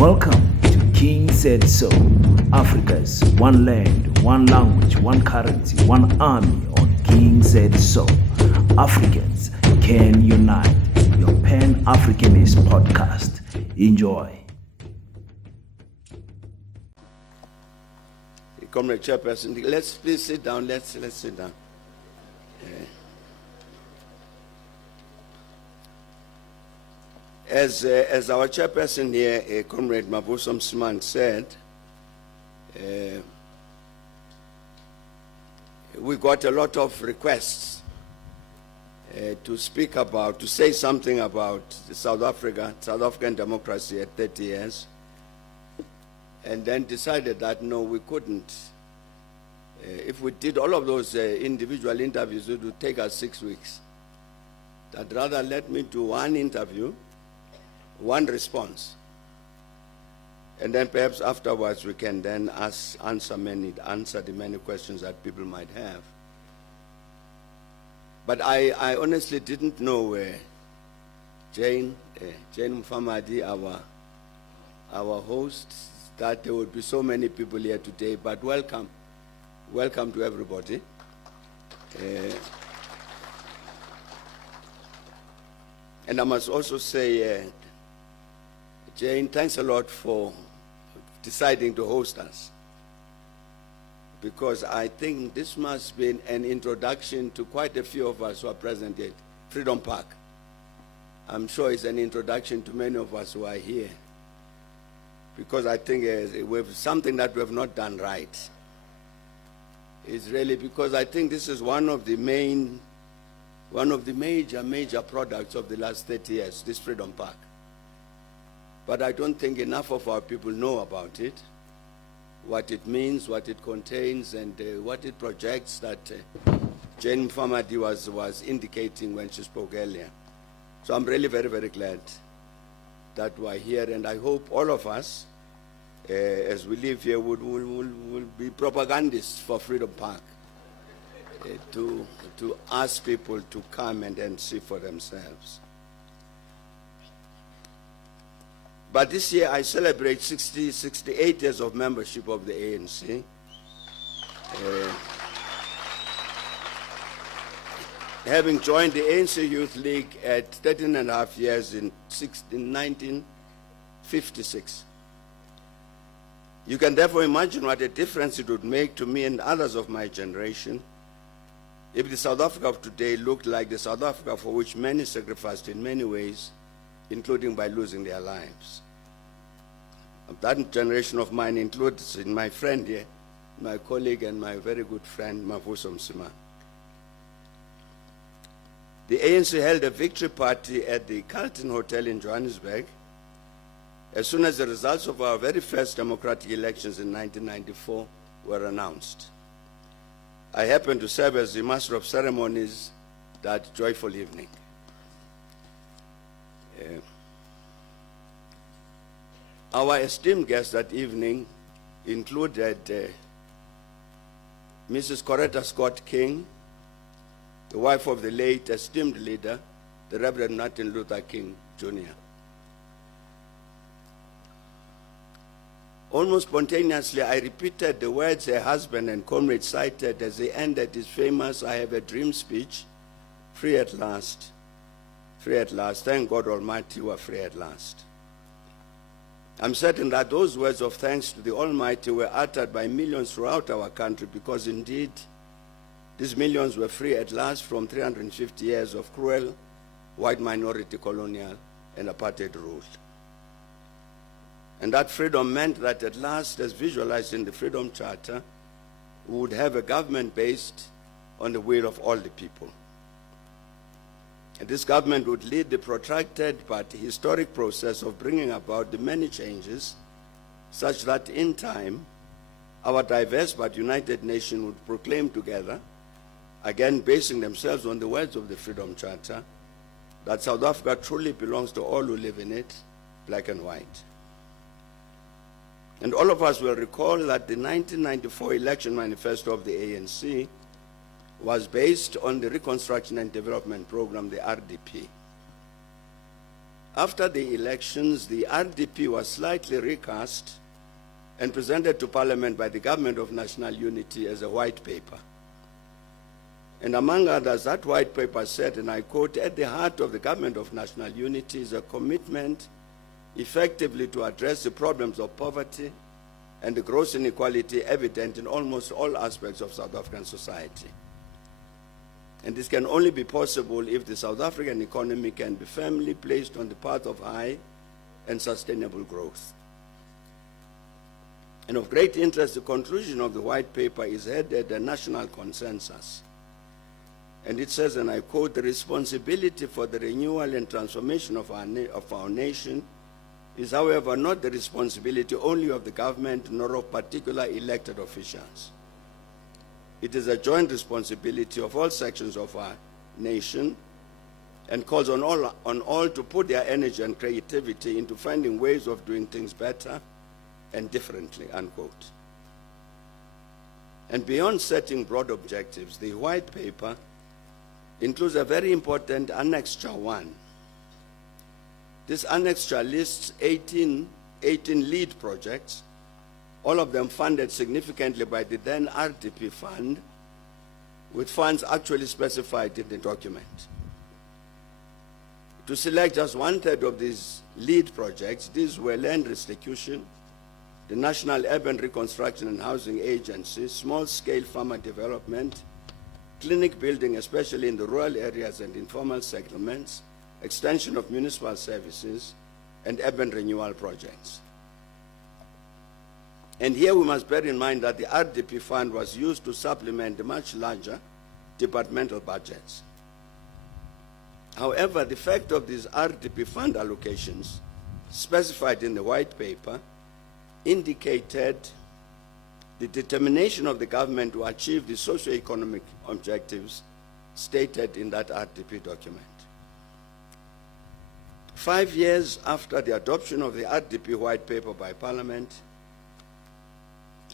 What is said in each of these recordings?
Welcome to King Said So, Africa's one land, one language, one currency, one army on King Said So. Africans can unite. Your Pan-Africanist podcast. Enjoy. Comrade Chairperson, let's please sit down. Let's sit down. As our chairperson here, Comrade Mabusam Simang said, we got a lot of requests to speak about, to say something about South African democracy at 30 years, and then decided that no, we couldn't. If we did all of those individual interviews, it would take us 6 weeks. That rather let me do one interview, one response, and then perhaps afterwards we can then answer the many questions that people might have. But I honestly didn't know Jane Mfamadi, our host, that there would be so many people here today. But welcome to everybody. And I must also say, Jane, thanks a lot for deciding to host us, because I think this must be an introduction to quite a few of us who are present at Freedom Park. I'm sure it's an introduction to many of us who are here, because I think we've something that we have not done right. It's really because I think this is one of the major products of the last 30 years, this Freedom Park. But I don't think enough of our people know about it, what it means, what it contains, and what it projects that Jane Mfamadi was indicating when she spoke earlier. So I'm really very, very glad that we're here, and I hope all of us, as we live here, will be propagandists for Freedom Park, to ask people to come and then see for themselves. But this year I celebrate 68 years of membership of the ANC. Having joined the ANC Youth League at 13 and a half years in 1956. You can therefore imagine what a difference it would make to me and others of my generation if the South Africa of today looked like the South Africa for which many sacrificed in many ways, including by losing their lives. That generation of mine includes my friend here, my colleague and my very good friend, Mabusam Simang. The ANC held a victory party at the Carlton Hotel in Johannesburg as soon as the results of our very first democratic elections in 1994 were announced. I happened to serve as the master of ceremonies that joyful evening. Our esteemed guests that evening included Mrs. Coretta Scott King, the wife of the late esteemed leader, the Reverend Martin Luther King, Jr. Almost spontaneously, I repeated the words her husband and comrade cited as they ended his famous "I Have a Dream" speech, "Free at last, free at last. Thank God Almighty we are free at last." I'm certain that those words of thanks to the Almighty were uttered by millions throughout our country, because indeed these millions were free at last from 350 years of cruel white minority colonial and apartheid rule. And that freedom meant that at last, as visualized in the Freedom Charter, we would have a government based on the will of all the people. And this government would lead the protracted but historic process of bringing about the many changes, such that in time, our diverse but united nation would proclaim together, again basing themselves on the words of the Freedom Charter, that South Africa truly belongs to all who live in it, black and white. And all of us will recall that the 1994 election manifesto of the ANC was based on the Reconstruction and Development Program, the RDP. After the elections, the RDP was slightly recast and presented to Parliament by the Government of National Unity as a white paper. And among others, that white paper said, and I quote, "At the heart of the Government of National Unity is a commitment effectively to address the problems of poverty and the gross inequality evident in almost all aspects of South African society. And this can only be possible if the South African economy can be firmly placed on the path of high and sustainable growth." And of great interest, the conclusion of the white paper is headed a national consensus. And it says, and I quote, "The responsibility for the renewal and transformation of our nation is, however, not the responsibility only of the government nor of particular elected officials. It is a joint responsibility of all sections of our nation and calls on all to put their energy and creativity into finding ways of doing things better and differently," unquote. And beyond setting broad objectives, the white paper includes a very important Annexure 1. This Annexure lists 18 lead projects, all of them funded significantly by the then RDP fund, with funds actually specified in the document. To select just 1/3 of these lead projects, these were land restitution, the National Urban Reconstruction and Housing Agency, small-scale farmer development, clinic building, especially in the rural areas and informal settlements, extension of municipal services, and urban renewal projects. And here we must bear in mind that the RDP fund was used to supplement the much larger departmental budgets. However, the fact of these RDP fund allocations specified in the white paper indicated the determination of the government to achieve the socio-economic objectives stated in that RDP document. 5 years after the adoption of the RDP white paper by Parliament,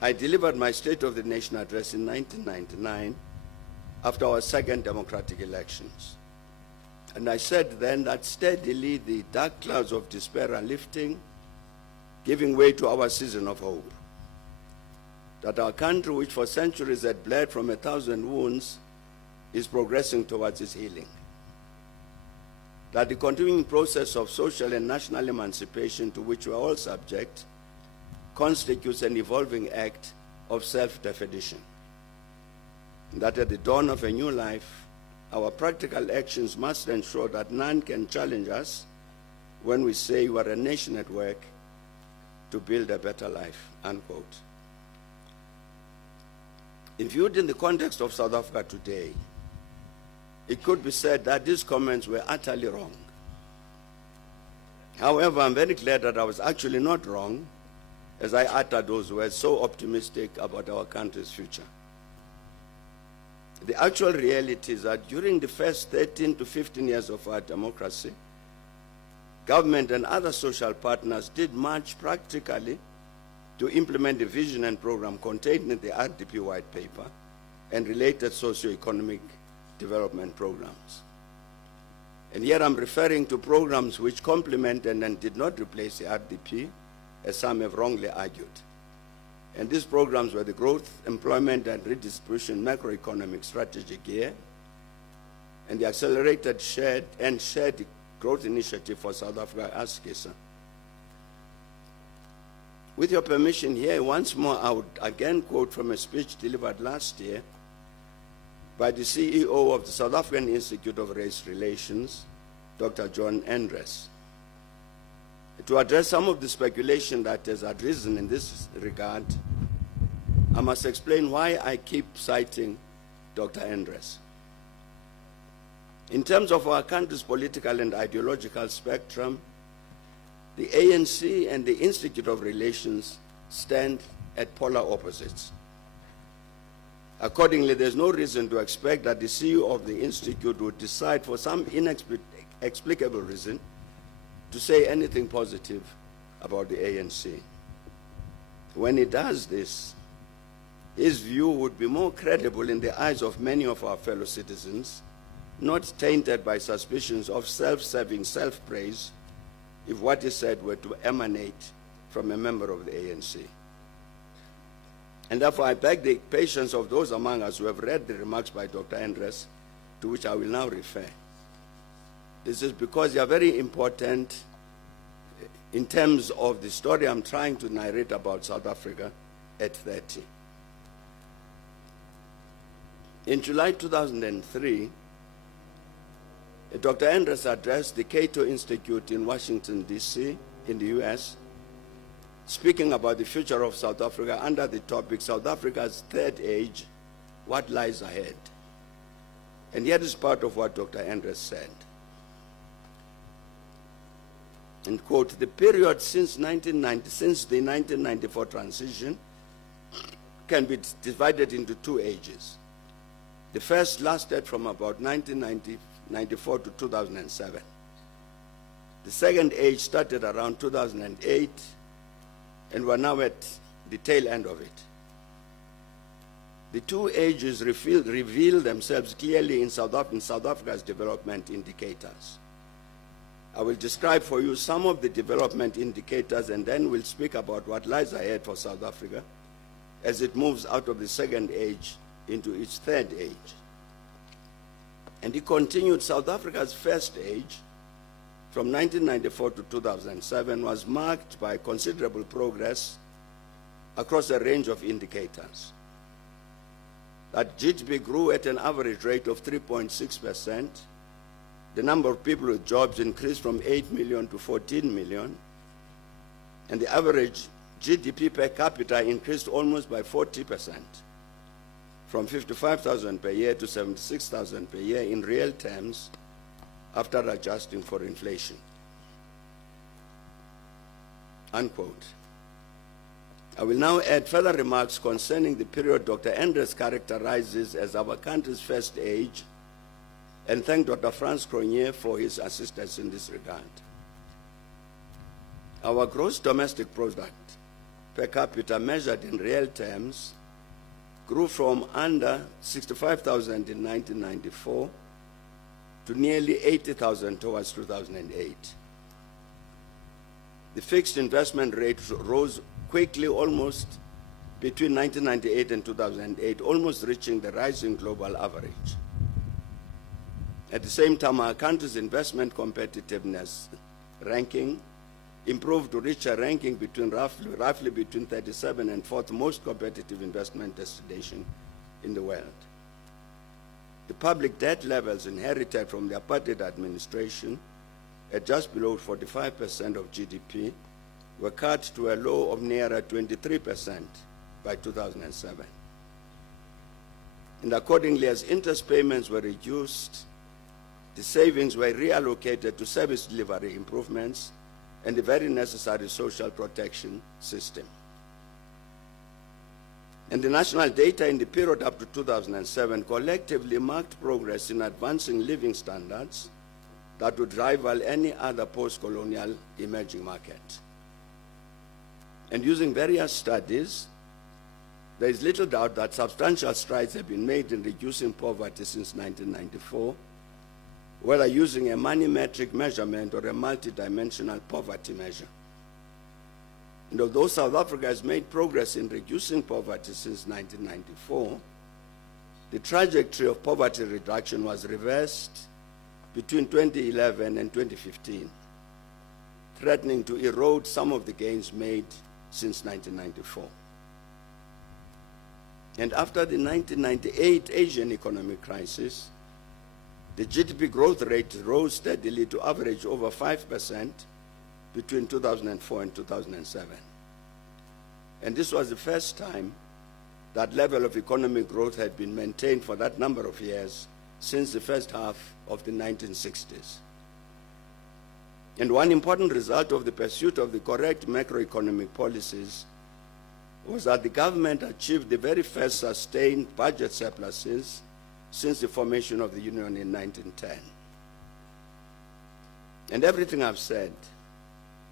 I delivered my State of the Nation address in 1999 after our second democratic elections. And I said then that steadily the dark clouds of despair are lifting, giving way to our season of hope. That our country, which for centuries had bled from 1,000 wounds, is progressing towards its healing. That the continuing process of social and national emancipation to which we are all subject constitutes an evolving act of self-definition. That at the dawn of a new life, our practical actions must ensure that none can challenge us when we say we are a nation at work to build a better life, unquote. If viewed in the context of South Africa today, it could be said that these comments were utterly wrong. However, I'm very glad that I was actually not wrong as I uttered those words so optimistic about our country's future. The actual reality is that during the first 13 to 15 years of our democracy, government and other social partners did much practically to implement the vision and program contained in the RDP white paper and related socio-economic development programs. And here I'm referring to programs which complemented and did not replace the RDP, as some have wrongly argued. And these programs were the Growth, Employment and Redistribution Macroeconomic Strategy GEAR, and the Accelerated Shared Growth Initiative for South Africa, ASCISA. With your permission here, once more, I would again quote from a speech delivered last year by the CEO of the South African Institute of Race Relations, Dr. John Endres. To address some of the speculation that has arisen in this regard, I must explain why I keep citing Dr. Endres. In terms of our country's political and ideological spectrum, the ANC and the Institute of Relations stand at polar opposites. Accordingly, there's no reason to expect that the CEO of the Institute would decide for some inexplicable reason to say anything positive about the ANC. When he does this, his view would be more credible in the eyes of many of our fellow citizens, not tainted by suspicions of self-serving self-praise if what is said were to emanate from a member of the ANC. And therefore, I beg the patience of those among us who have read the remarks by Dr. Endres, to which I will now refer. This is because they are very important in terms of the story I'm trying to narrate about South Africa at 30. In July 2003, Dr. Endres addressed the Cato Institute in Washington, D.C., in the U.S., speaking about the future of South Africa under the topic, South Africa's Third Age, What Lies Ahead? And here is part of what Dr. Endres said. And quote, the period since the 1994 transition can be divided into two ages. The first lasted from about 1994 to 2007. The second age started around 2008, and we're now at the tail end of it. The two ages reveal themselves clearly in South Africa's development indicators. I will describe for you some of the development indicators, and then we'll speak about what lies ahead for South Africa as it moves out of the second age into its third age. And he continued, South Africa's first age, from 1994 to 2007, was marked by considerable progress across a range of indicators. That GDP grew at an average rate of 3.6%. The number of people with jobs increased from 8 million to 14 million. And the average GDP per capita increased almost by 40%, from 55,000 per year to 76,000 per year in real terms, after adjusting for inflation. Unquote. I will now add further remarks concerning the period Dr. Endres characterizes as our country's first age, and thank Dr. Franz Cronje for his assistance in this regard. Our gross domestic product per capita measured in real terms grew from under 65,000 in 1994 to nearly 80,000 towards 2008. The fixed investment rate rose quickly almost between 1998 and 2008, almost reaching the rising global average. At the same time, our country's investment competitiveness ranking improved to reach a ranking between roughly between 37 and 4th most competitive investment destination in the world. The public debt levels inherited from the apartheid administration at just below 45% of GDP were cut to a low of nearer 23% by 2007. And accordingly, as interest payments were reduced, the savings were reallocated to service delivery improvements and the very necessary social protection system. And the national data in the period up to 2007 collectively marked progress in advancing living standards that would rival any other post-colonial emerging market. And using various studies, there is little doubt that substantial strides have been made in reducing poverty since 1994, whether using a money metric measurement or a multidimensional poverty measure. And although South Africa has made progress in reducing poverty since 1994, the trajectory of poverty reduction was reversed between 2011 and 2015, threatening to erode some of the gains made since 1994. And after the 1998 Asian economic crisis, the GDP growth rate rose steadily to average over 5% between 2004 and 2007. And this was the first time that level of economic growth had been maintained for that number of years since the first half of the 1960s. And one important result of the pursuit of the correct macroeconomic policies was that the government achieved the very first sustained budget surpluses since the formation of the Union in 1910. And everything I've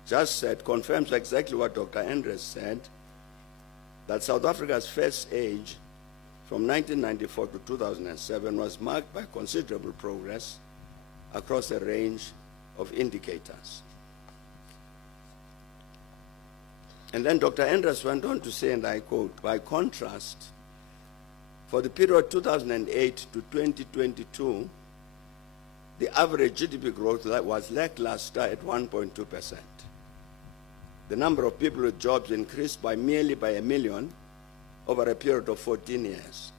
just said, confirms exactly what Dr. Endres said, that South Africa's first age from 1994 to 2007 was marked by considerable progress across a range of indicators. And then Dr. Enders went on to say, and I quote, by contrast, for the period 2008 to 2022, the average GDP growth was lackluster at 1.2%. The number of people with jobs increased by merely by 1 million over a period of 14 years,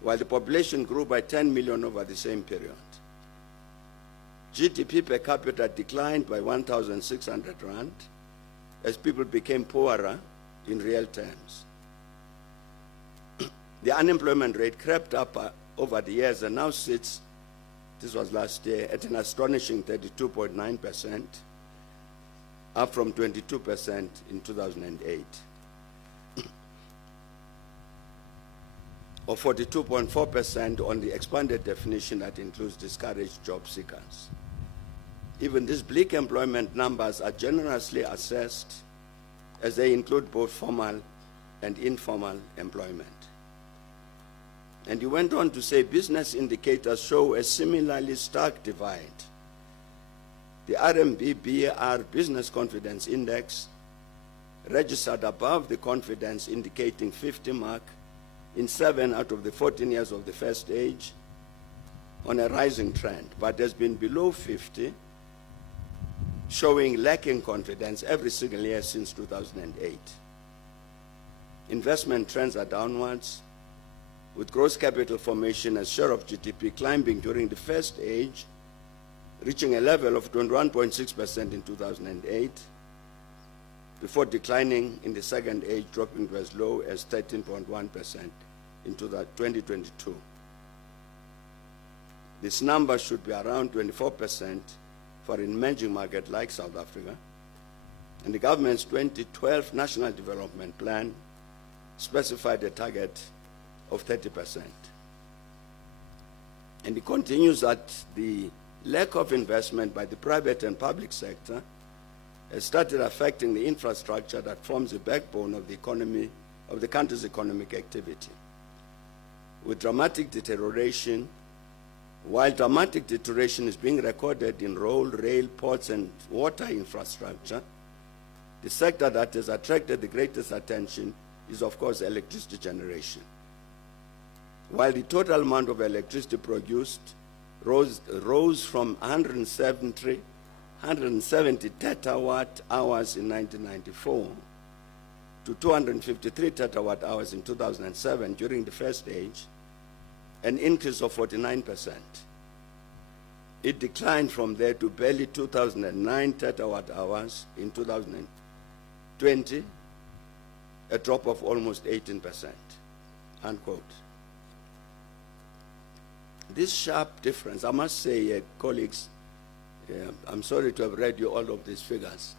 while the population grew by 10 million over the same period. GDP per capita declined by 1,600 rand as people became poorer in real terms. The unemployment rate crept up over the years and now sits, this was last year, at an astonishing 32.9%, up from 22% in 2008, or 42.4% on the expanded definition that includes discouraged job seekers. Even these bleak employment numbers are generously assessed as they include both formal and informal employment. And he went on to say business indicators show a similarly stark divide. The RMB-BAR Business Confidence Index registered above the confidence indicating 50 mark in 7 out of the 14 years of the first stage on a rising trend, but has been below 50, showing lacking confidence every single year since 2008. Investment trends are downwards, with gross capital formation as share of GDP climbing during the first stage, reaching a level of 21.6% in 2008, before declining in the second age, dropping to as low as 13.1% in 2022. This number should be around 24% for an emerging market like South Africa, and the government's 2012 National Development Plan specified a target of 30%. And it continues that the lack of investment by the private and public sector has started affecting the infrastructure that forms the backbone of the economy, of the country's economic activity. With dramatic deterioration, while dramatic deterioration is being recorded in road, rail, ports, and water infrastructure, the sector that has attracted the greatest attention is, of course, electricity generation. While the total amount of electricity produced rose from 170 terawatt hours in 1994 to 253 terawatt hours in 2007 during the first stage, an increase of 49%. It declined from there to barely 2009 terawatt hours in 2020, a drop of almost 18%, unquote. This sharp difference, I must say, colleagues, I'm sorry to have read you all of these figures.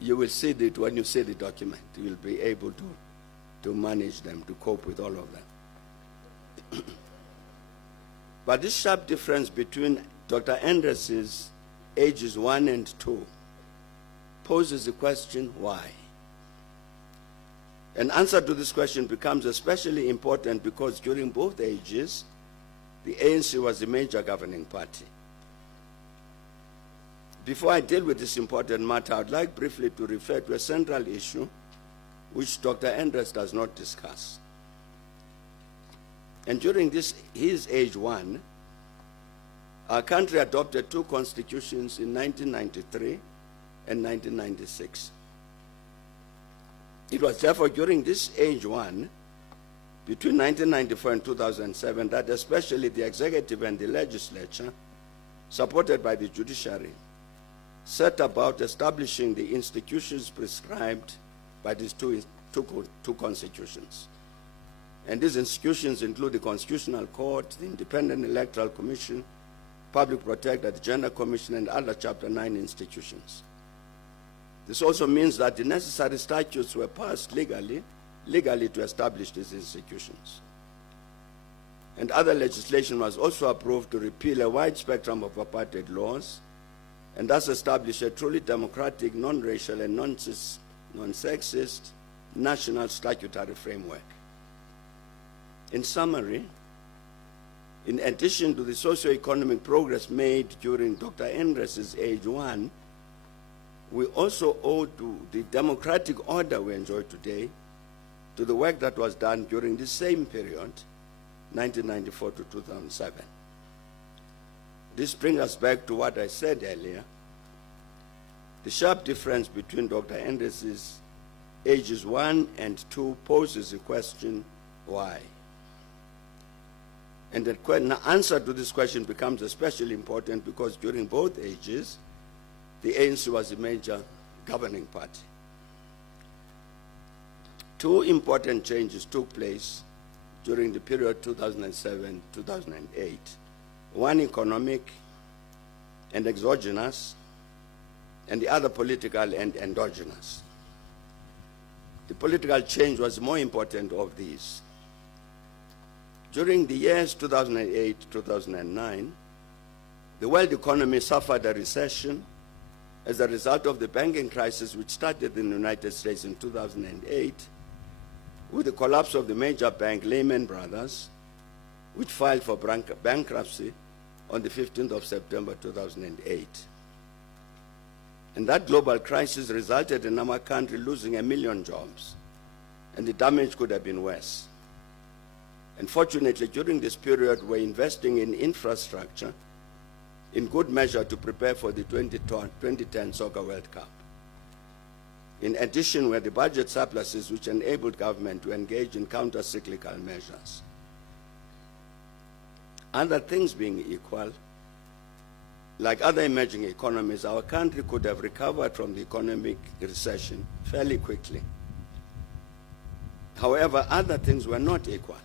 You will see that when you see the document, you will be able to manage them, to cope with all of them. But this sharp difference between Dr. Enders's ages 1 and 2 poses the question, why? An answer to this question becomes especially important because during both ages, the ANC was the major governing party. Before I deal with this important matter, I would like briefly to refer to a central issue which Dr. Enders does not discuss. And during his age 1, our country adopted 2 constitutions in 1993 and 1996. It was therefore during this age 1, between 1994 and 2007, that especially the executive and the legislature, supported by the judiciary, set about establishing the institutions prescribed by these two constitutions. And these institutions include the Constitutional Court, the Independent Electoral Commission, Public Protector, the Gender Commission, and other Chapter 9 institutions. This also means that the necessary statutes were passed legally to establish these institutions. And other legislation was also approved to repeal a wide spectrum of apartheid laws and thus establish a truly democratic, non-racial, and non-sexist national statutory framework. In summary, in addition to the socio-economic progress made during Dr. Enders's age 1, we also owe to the democratic order we enjoy today to the work that was done during the same period, 1994 to 2007. This brings us back to what I said earlier. The sharp difference between Dr. Anders's ages 1 and 2 poses the question, why? And the answer to this question becomes especially important because during both ages, the ANC was a major governing party. Two important changes took place during the period 2007-2008. One economic and exogenous, and the other political and endogenous. The political change was the more important of these. During the years 2008-2009, the world economy suffered a recession as a result of the banking crisis which started in the United States in 2008 with the collapse of the major bank Lehman Brothers, which filed for bankruptcy on the 15th of September 2008. And that global crisis resulted in our country losing 1 million jobs, and the damage could have been worse. And fortunately, during this period, we're investing in infrastructure in good measure to prepare for the 2010 Soccer World Cup. In addition, were the budget surpluses which enabled government to engage in counter-cyclical measures. Other things being equal, like other emerging economies, our country could have recovered from the economic recession fairly quickly. However, other things were not equal,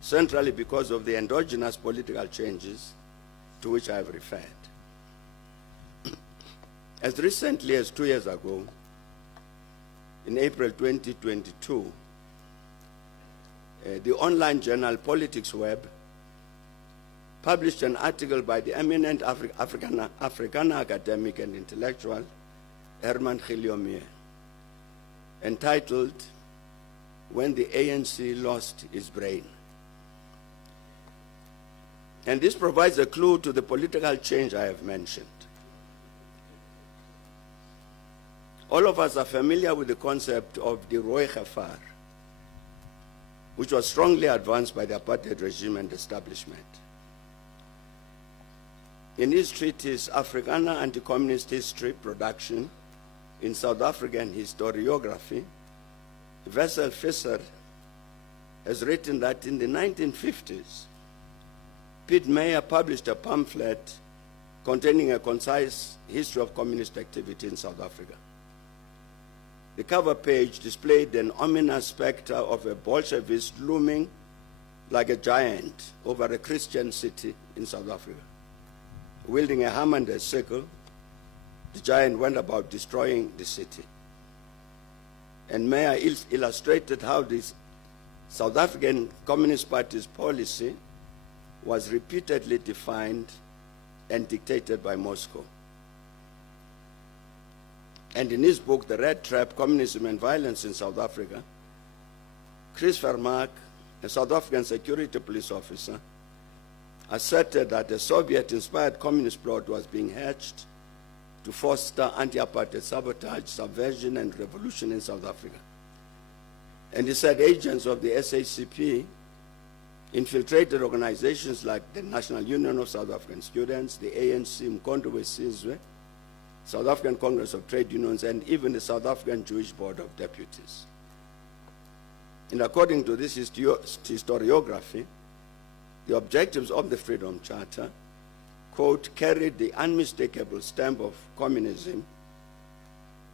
centrally because of the endogenous political changes to which I have referred. As recently as 2 years ago, in April 2022, the online journal Politics Web published an article by the eminent African academic and intellectual Herman Giliomee entitled "When the ANC Lost Its Brain." And this provides a clue to the political change I have mentioned. All of us are familiar with the concept of the Rooi Gevaar, which was strongly advanced by the apartheid regime and establishment. In his treatise, Afrikaner Anti-Communist History Production in South African Historiography, Wessel Visser has written that in the 1950s, Piet Meyer published a pamphlet containing a concise history of communist activity in South Africa. The cover page displayed an ominous specter of a Bolshevist looming like a giant over a Christian city in South Africa. Wielding a hammer and a sickle, the giant went about destroying the city. And Meyer illustrated how this South African Communist Party's policy was repeatedly defined and dictated by Moscow. And in his book, The Red Trap, Communism and Violence in South Africa, Chris Vermaak, a South African security police officer, asserted that a Soviet-inspired communist plot was being hatched to foster anti-apartheid sabotage, subversion, and revolution in South Africa. And he said agents of the SACP infiltrated organizations like the National Union of South African Students, the ANC, Mkhonto weSizwe, South African Congress of Trade Unions, and even the South African Jewish Board of Deputies. And according to this historiography, the objectives of the Freedom Charter, quote, carried the unmistakable stamp of communism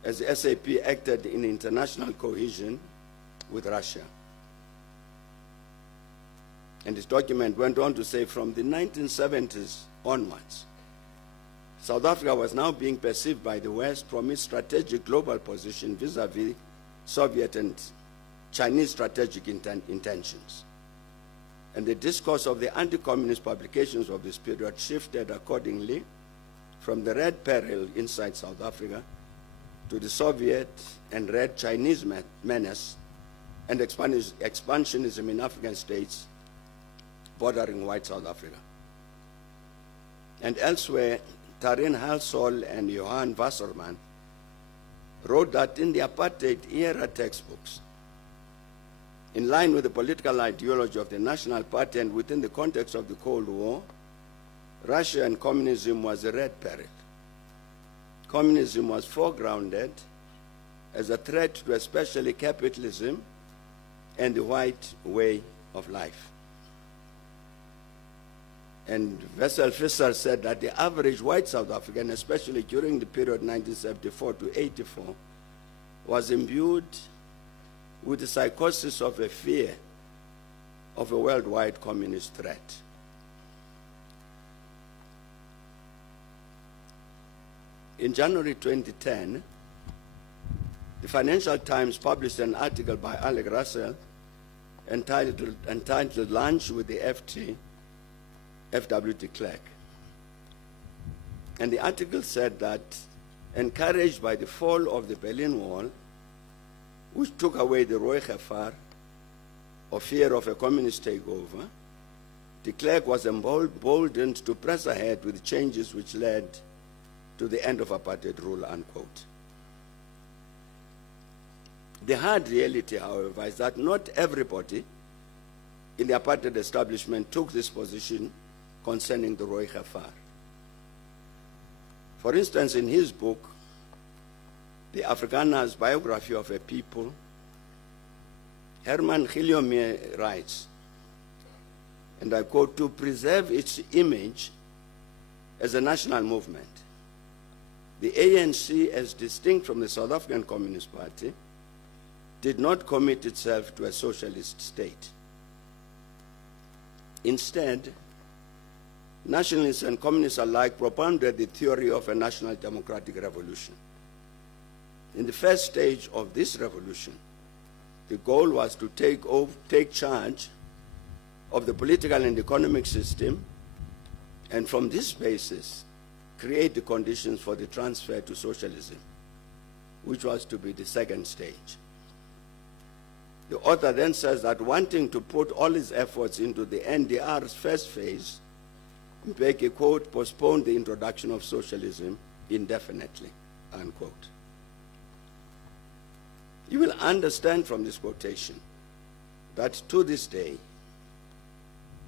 as the SAP acted in international cohesion with Russia. And this document went on to say from the 1970s onwards, South Africa was now being perceived by the West from its strategic global position vis-à-vis Soviet and Chinese strategic intentions. And the discourse of the anti-communist publications of this period shifted accordingly from the Red Peril inside South Africa to the Soviet and Red Chinese menace and expansionism in African states bordering white South Africa. And elsewhere, Taryn Halsall and Johan Wasserman wrote that in the apartheid-era textbooks, in line with the political ideology of the National Party and within the context of the Cold War, Russia and communism was a red peril. Communism was foregrounded as a threat to especially capitalism and the white way of life. And Wessel Visser said that the average white South African, especially during the period 1974 to 84, was imbued with the psychosis of a fear of a worldwide communist threat. In January 2010, the Financial Times published an article by Alec Russell entitled Lunch with the F.W. de Klerk. And the article said that, encouraged by the fall of the Berlin Wall, which took away the Roy Gevaar, or fear of a communist takeover, de Klerk was emboldened to press ahead with changes which led to the end of apartheid rule, unquote. The hard reality, however, is that not everybody in the apartheid establishment took this position concerning the Roy Gevaar. For instance, in his book, The Afrikaner's Biography of a People, Herman Gillaume writes, and I quote, "To preserve its image as a national movement, the ANC, as distinct from the South African Communist Party, did not commit itself to a socialist state. Instead, nationalists and communists alike propounded the theory of a national democratic revolution. In the first stage of this revolution, the goal was to take charge of the political and economic system, and from this basis, create the conditions for the transfer to socialism, which was to be the second stage." The author then says that wanting to put all his efforts into the NDR's first phase, Mbheki, quote, "postponed the introduction of socialism indefinitely," unquote. You will understand from this quotation that to this day,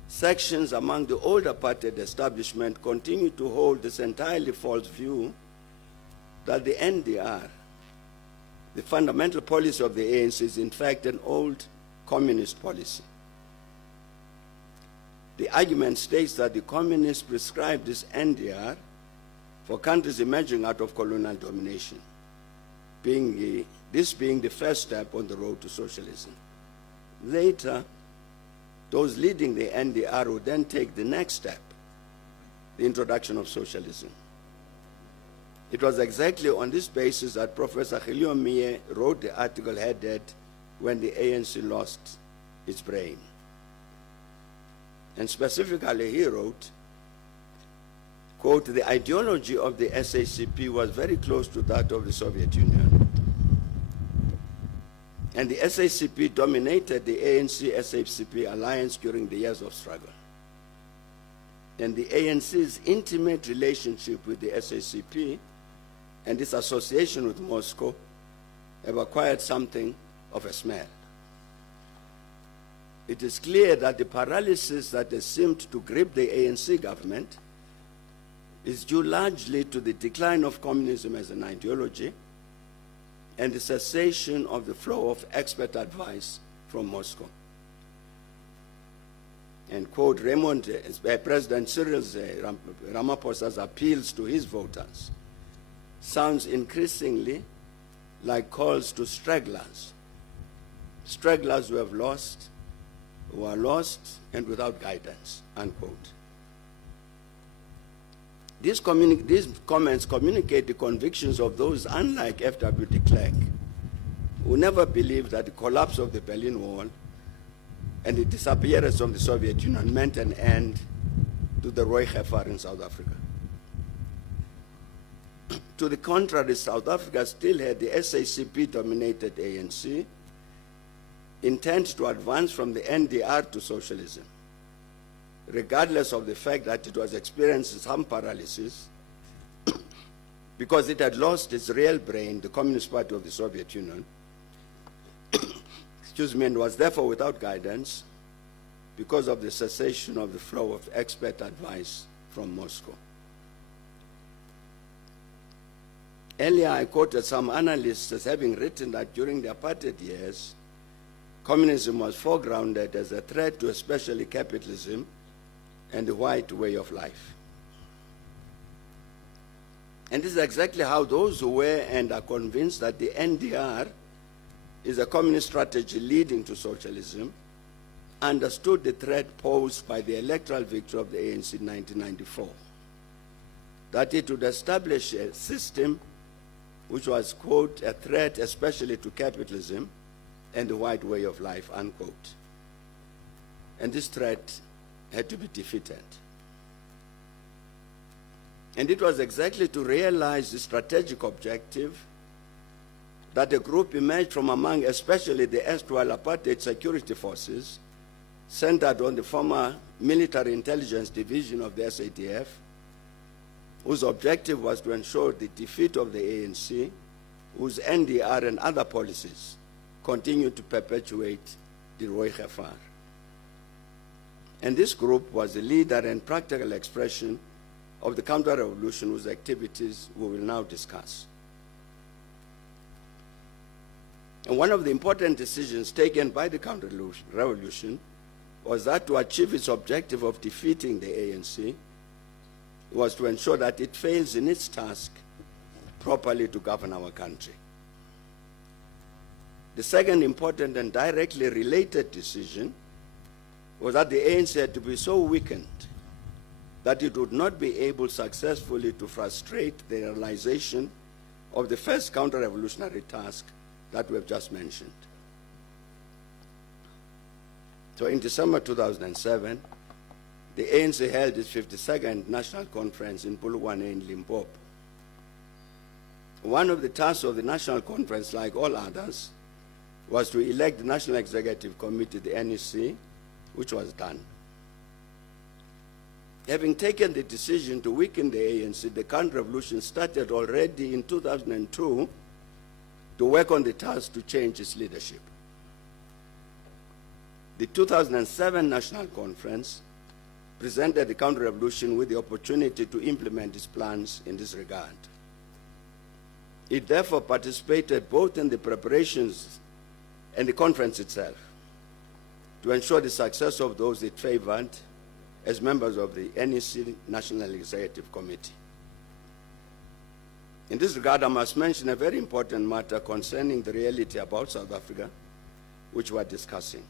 sections among the old apartheid establishment continue to hold this entirely false view that the NDR, the fundamental policy of the ANC, is in fact an old communist policy. The argument states that the communists prescribed this NDR for countries emerging out of colonial domination, this being the first step on the road to socialism. Later, those leading the NDR would then take the next step, the introduction of socialism. It was exactly on this basis that Professor Gillaume wrote the article headed "When the ANC Lost Its Brain." And specifically he wrote, quote, "The ideology of the SACP was very close to that of the Soviet Union. And the SACP dominated the ANC-SACP alliance during the years of struggle. And the ANC's intimate relationship with the SACP and its association with Moscow have acquired something of a smell. It is clear that the paralysis that has seemed to grip the ANC government is due largely to the decline of communism as an ideology and the cessation of the flow of expert advice from Moscow." And quote, President Cyril Ramaphosa's appeals to his voters sounds increasingly like calls to stragglers who have lost, who are lost and without guidance, unquote. These comments communicate the convictions of those unlike F.W. de Klerk, who never believed that the collapse of the Berlin Wall and the disappearance of the Soviet Union meant an end to the Roy Gevaar in South Africa. To the contrary, South Africa still had the SACP-dominated ANC, intent to advance from the NDR to socialism, regardless of the fact that it was experiencing some paralysis because it had lost its real brain, the Communist Party of the Soviet Union, excuse me, and was therefore without guidance because of the cessation of the flow of expert advice from Moscow. Earlier, I quoted some analysts as having written that during the apartheid years, communism was foregrounded as a threat to especially capitalism and the white way of life. And this is exactly how those who were and are convinced that the NDR is a communist strategy leading to socialism understood the threat posed by the electoral victory of the ANC in 1994, that it would establish a system which was, quote, a threat especially to capitalism and the white way of life, unquote. And this threat had to be defeated. And it was exactly to realize the strategic objective that a group emerged from among especially the erstwhile apartheid security forces centered on the former military intelligence division of the SADF, whose objective was to ensure the defeat of the ANC, whose NDR and other policies continued to perpetuate the Roy Gefar. And this group was a leader and practical expression of the counter-revolution whose activities we will now discuss. And one of the important decisions taken by the counter-revolution was that to achieve its objective of defeating the ANC was to ensure that it fails in its task properly to govern our country. The second important and directly related decision was that the ANC had to be so weakened that it would not be able successfully to frustrate the realization of the first counter-revolutionary task that we have just mentioned. So in December 2007, the ANC held its 52nd National Conference in Polokwane in Limpopo. One of the tasks of the National Conference, like all others, was to elect the National Executive Committee, the NEC, which was done. Having taken the decision to weaken the ANC, the counter-revolution started already in 2002 to work on the task to change its leadership. The 2007 National Conference presented the counter-revolution with the opportunity to implement its plans in this regard. It therefore participated both in the preparations and the conference itself to ensure the success of those it favored as members of the NEC National Executive Committee. In this regard, I must mention a very important matter concerning the reality about South Africa, which we are discussing.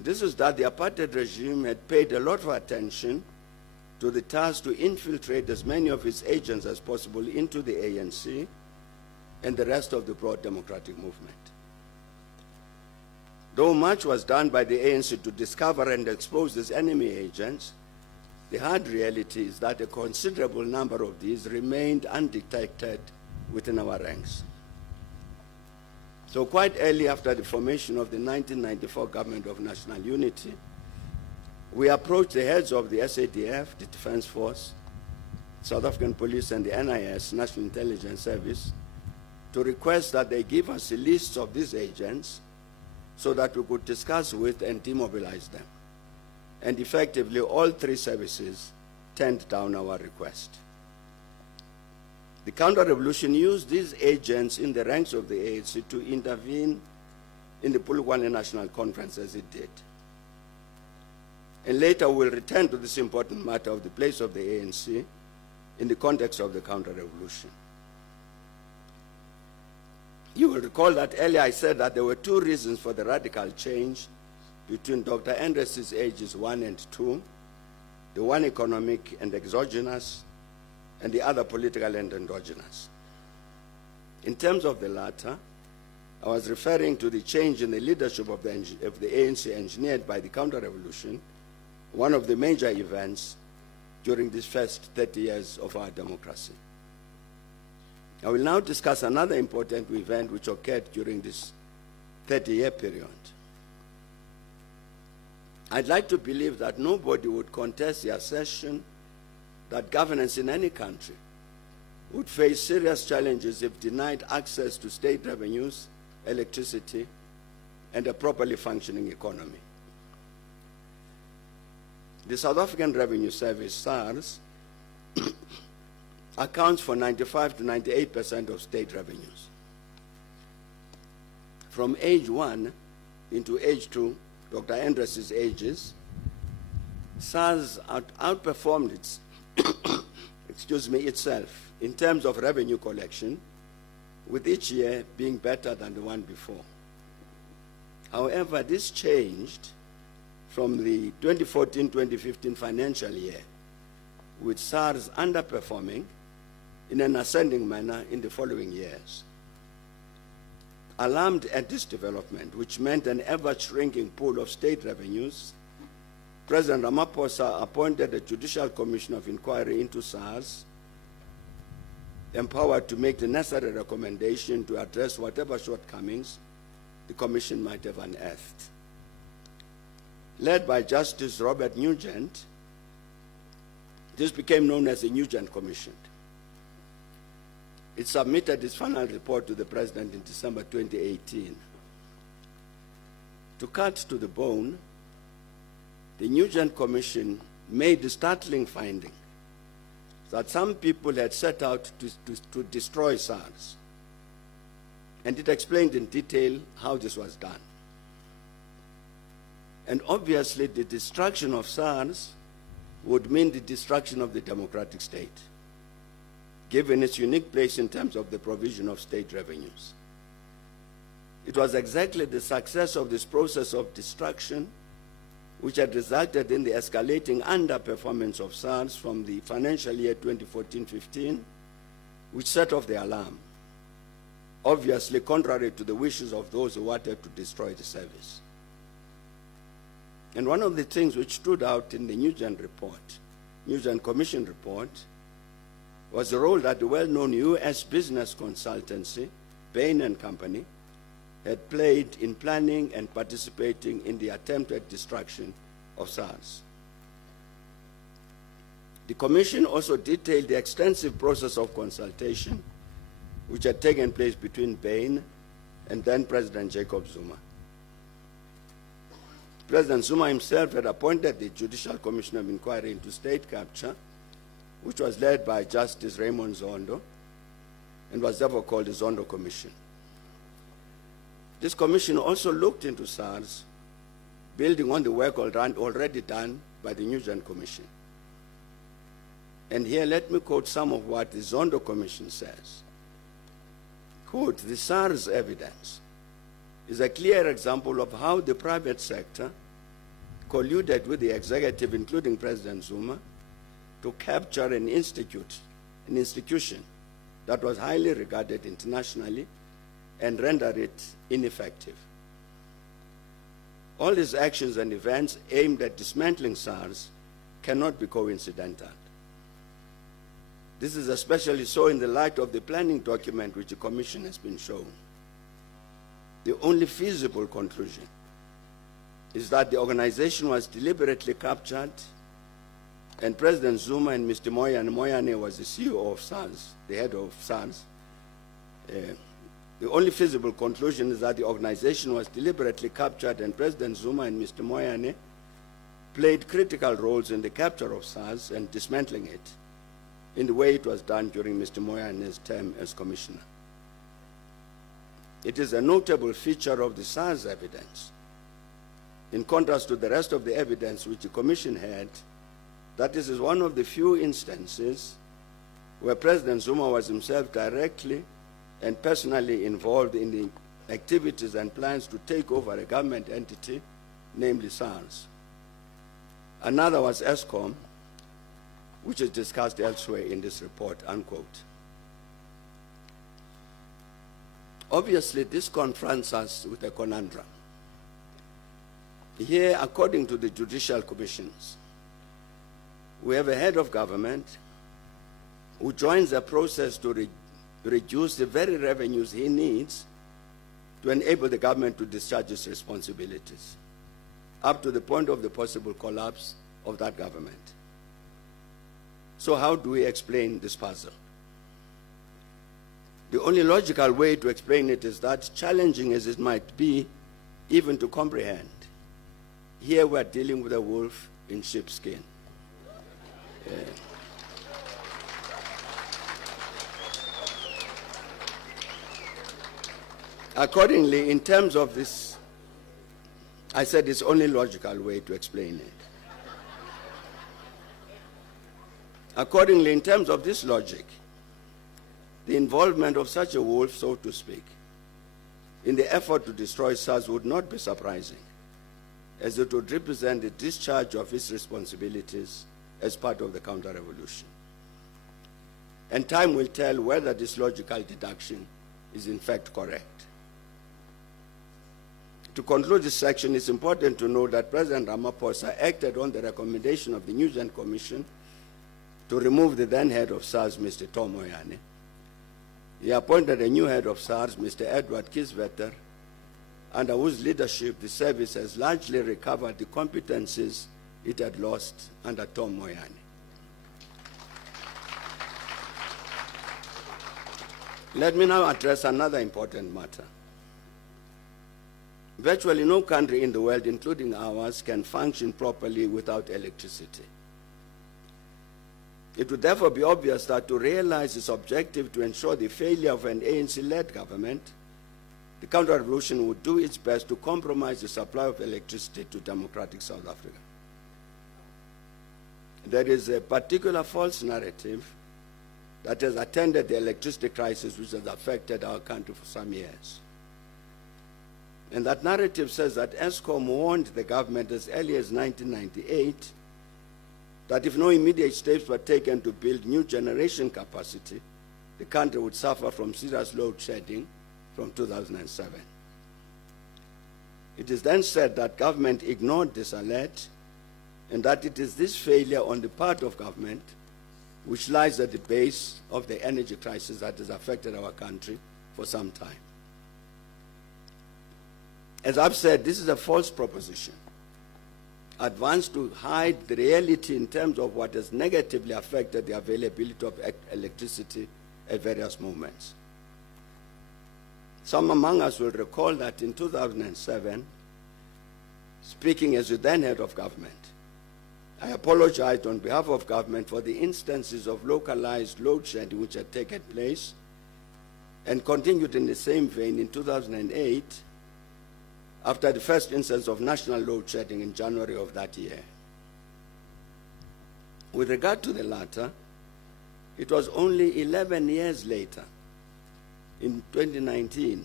This is that the apartheid regime had paid a lot of attention to the task to infiltrate as many of its agents as possible into the ANC and the rest of the broad democratic movement. Though much was done by the ANC to discover and expose these enemy agents, the hard reality is that a considerable number of these remained undetected within our ranks. So quite early after the formation of the 1994 Government of National Unity, we approached the heads of the SADF, the Defense Force, South African Police, and the NIS, National Intelligence Service, to request that they give us a list of these agents so that we could discuss with and demobilize them. And effectively, all three services turned down our request. The counter-revolution used these agents in the ranks of the ANC to intervene in the Polokwane National Conference as it did. And later we'll return to this important matter of the place of the ANC in the context of the counter-revolution. You will recall that earlier I said that there were two reasons for the radical change between Dr. Andres' ages 1 and 2, the one economic and exogenous, and the other political and endogenous. In terms of the latter, I was referring to the change in the leadership of the ANC engineered by the counter-revolution, one of the major events during these first 30 years of our democracy. I will now discuss another important event which occurred during this 30-year period. I'd like to believe that nobody would contest the assertion that governance in any country would face serious challenges if denied access to state revenues, electricity, and a properly functioning economy. The South African Revenue Service, SARS, accounts for 95 to 98% of state revenues. From age 1 into age 2, Dr. Andres' ages, SARS outperformed itself in terms of revenue collection, with each year being better than the one before. However, this changed from the 2014-2015 financial year, with SARS underperforming in an ascending manner in the following years. Alarmed at this development, which meant an ever-shrinking pool of state revenues, President Ramaphosa appointed a Judicial Commission of Inquiry into SARS, empowered to make the necessary recommendation to address whatever shortcomings the Commission might have unearthed. Led by Justice Robert Nugent, this became known as the Nugent Commission. It submitted its final report to the President in December 2018. To cut to the bone, the Nugent Commission made the startling finding that some people had set out to destroy SARS. And it explained in detail how this was done. And obviously, the destruction of SARS would mean the destruction of the democratic state, given its unique place in terms of the provision of state revenues. It was exactly the success of this process of destruction which had resulted in the escalating underperformance of SARS from the financial year 2014-15, which set off the alarm, obviously contrary to the wishes of those who wanted to destroy the service. And one of the things which stood out in the Nugent Commission report, was the role that the well-known U.S. business consultancy, Bain & Company, had played in planning and participating in the attempted destruction of SARS. The Commission also detailed the extensive process of consultation which had taken place between Bain and then President Jacob Zuma. President Zuma himself had appointed the Judicial Commission of Inquiry into State Capture, which was led by Justice Raymond Zondo and was therefore called the Zondo Commission. This commission also looked into SARS, building on the work already done by the Nugent Commission. And here let me quote some of what the Zondo Commission says. Quote, "The SARS evidence is a clear example of how the private sector colluded with the executive, including President Zuma, to capture an institution that was highly regarded internationally and render it ineffective. All these actions and events aimed at dismantling SARS cannot be coincidental. This is especially so in the light of the planning document which the Commission has been shown. The only feasible conclusion is that the organization was deliberately captured, and President Zuma and Mr. Moyane was the CEO of SARS, the head of SARS. The only feasible conclusion is that the organization was deliberately captured, and President Zuma and Mr. Moyane played critical roles in the capture of SARS and dismantling it in the way it was done during Mr. Moyane's term as commissioner. It is a notable feature of the SARS evidence, in contrast to the rest of the evidence which the Commission had, that this is one of the few instances where President Zuma was himself directly and personally involved in the activities and plans to take over a government entity, namely SARS. Another was ESCOM, which is discussed elsewhere in this report, unquote. Obviously, this confronts us with a conundrum. Here, according to the judicial commissions, we have a head of government who joins a process to reduce the very revenues he needs to enable the government to discharge its responsibilities, up to the point of the possible collapse of that government. So how do we explain this puzzle? The only logical way to explain it is that, challenging as it might be, even to comprehend, here we're dealing with a wolf in sheepskin. Accordingly, in terms of this, I said it's only logical way to explain it. Accordingly, in terms of this logic, the involvement of such a wolf, so to speak, in the effort to destroy SARS would not be surprising, as it would represent the discharge of its responsibilities as part of the counter-revolution. And time will tell whether this logical deduction is in fact correct. To conclude this section, it's important to note that President Ramaphosa acted on the recommendation of the News and Commission to remove the then head of SARS, Mr. Tom Moyane. He appointed a new head of SARS, Mr. Edward Kisvetter, under whose leadership the service has largely recovered the competencies it had lost under Tom Moyane. Let me now address another important matter. Virtually no country in the world, including ours, can function properly without electricity. It would therefore be obvious that to realize its objective to ensure the failure of an ANC-led government, the counter-revolution would do its best to compromise the supply of electricity to democratic South Africa. There is a particular false narrative that has attended the electricity crisis which has affected our country for some years. And that narrative says that Eskom warned the government as early as 1998 that if no immediate steps were taken to build new generation capacity, the country would suffer from serious load shedding from 2007. It is then said that government ignored this alert and that it is this failure on the part of government which lies at the base of the energy crisis that has affected our country for some time. As I've said, this is a false proposition, advanced to hide the reality in terms of what has negatively affected the availability of electricity at various moments. Some among us will recall that in 2007, speaking as the then head of government, I apologized on behalf of government for the instances of localized load shedding which had taken place, and continued in the same vein in 2008 after the first instance of national load shedding in January of that year. With regard to the latter, it was only 11 years later, in 2019,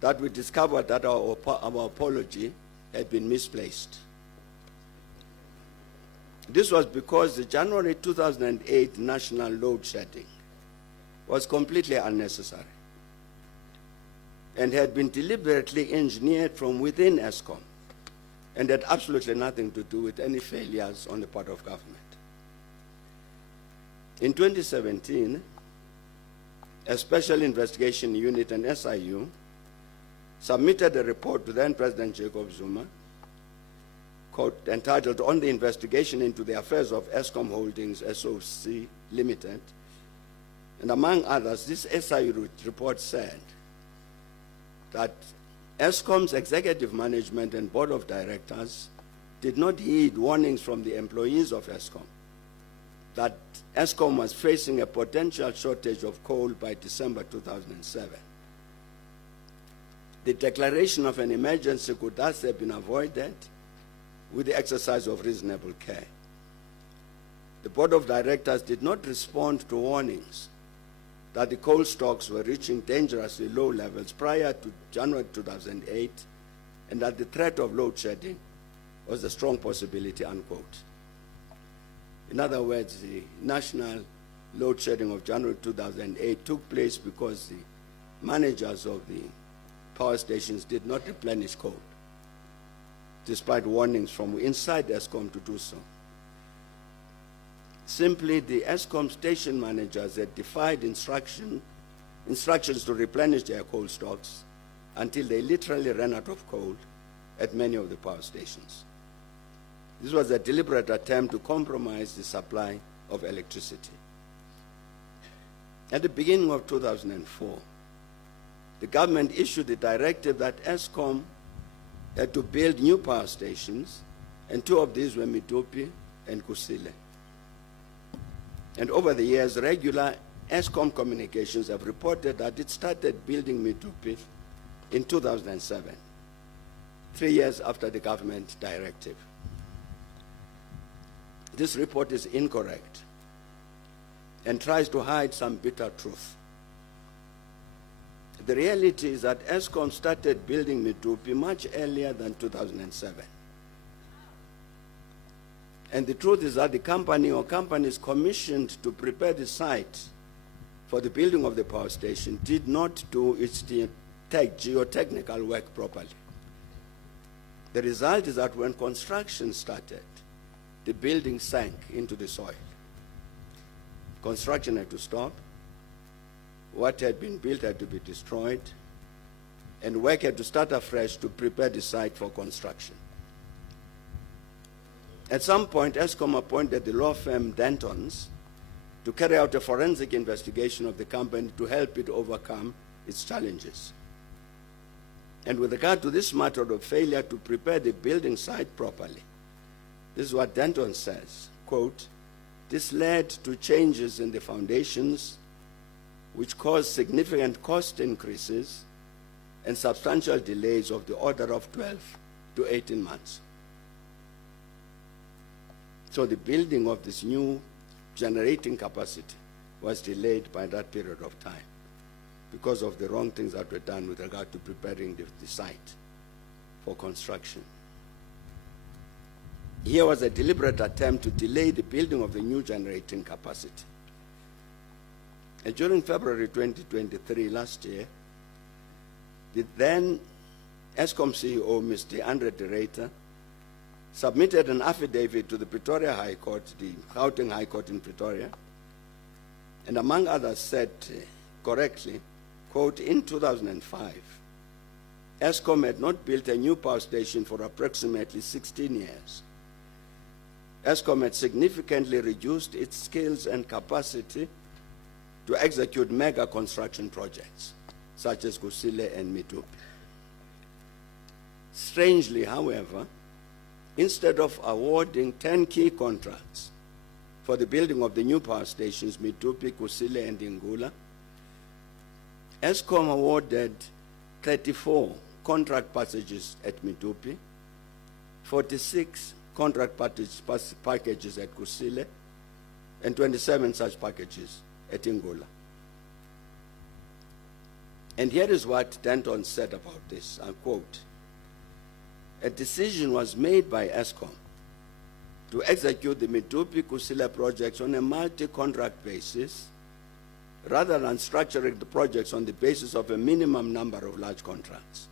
that we discovered that our apology had been misplaced. This was because the January 2008 national load shedding was completely unnecessary and had been deliberately engineered from within Eskom and had absolutely nothing to do with any failures on the part of government. In 2017, a special investigation unit and SIU submitted a report to then President Jacob Zuma entitled On the Investigation into the Affairs of Eskom Holdings SOC Limited. And among others, this SIU report said that Eskom's executive management and board of directors did not heed warnings from the employees of Eskom that Eskom was facing a potential shortage of coal by December 2007. The declaration of an emergency could thus have been avoided with the exercise of reasonable care. The board of directors did not respond to warnings that the coal stocks were reaching dangerously low levels prior to January 2008 and that the threat of load shedding was a strong possibility, unquote. In other words, the national load shedding of January 2008 took place because the managers of the power stations did not replenish coal, despite warnings from inside Eskom to do so. Simply, the Eskom station managers had defied instructions to replenish their coal stocks until they literally ran out of coal at many of the power stations. This was a deliberate attempt to compromise the supply of electricity. At the beginning of 2004, the government issued a directive that Eskom had to build new power stations, and two of these were Medupi and Kusile. And over the years, regular Eskom communications have reported that it started building Medupi in 2007, 3 years after the government directive. This report is incorrect and tries to hide some bitter truth. The reality is that Eskom started building Medupi much earlier than 2007. And the truth is that the company or companies commissioned to prepare the site for the building of the power station did not do its geotechnical work properly. The result is that when construction started, the building sank into the soil. Construction had to stop. What had been built had to be destroyed, and work had to start afresh to prepare the site for construction. At some point, Eskom appointed the law firm Dentons to carry out a forensic investigation of the company to help it overcome its challenges. And with regard to this matter of failure to prepare the building site properly, this is what Denton says, quote, "This led to changes in the foundations which caused significant cost increases and substantial delays of the order of 12 to 18 months. So the building of this new generating capacity was delayed by that period of time because of the wrong things that were done with regard to preparing the site for construction. Here was a deliberate attempt to delay the building of the new generating capacity. And during February 2023, last year, the then Eskom CEO, Mr. Andre de Ruyter, submitted an affidavit to the Pretoria High Court, the Gauteng High Court in Pretoria, and among others said correctly, quote, "In 2005, Eskom had not built a new power station for approximately 16 years. Eskom had significantly reduced its skills and capacity to execute mega construction projects, such as Kusile and Medupi. Strangely, however, instead of awarding 10 key contracts for the building of the new power stations, Medupi, Kusile, and Ingula, Eskom awarded 34 contract passages at Medupi, 46 contract packages at Kusile, and 27 such packages at Ingula. And here is what Denton said about this, I quote, "A decision was made by Eskom to execute the Medupi-Kusile projects on a multi-contract basis rather than structuring the projects on the basis of a minimum number of large contracts.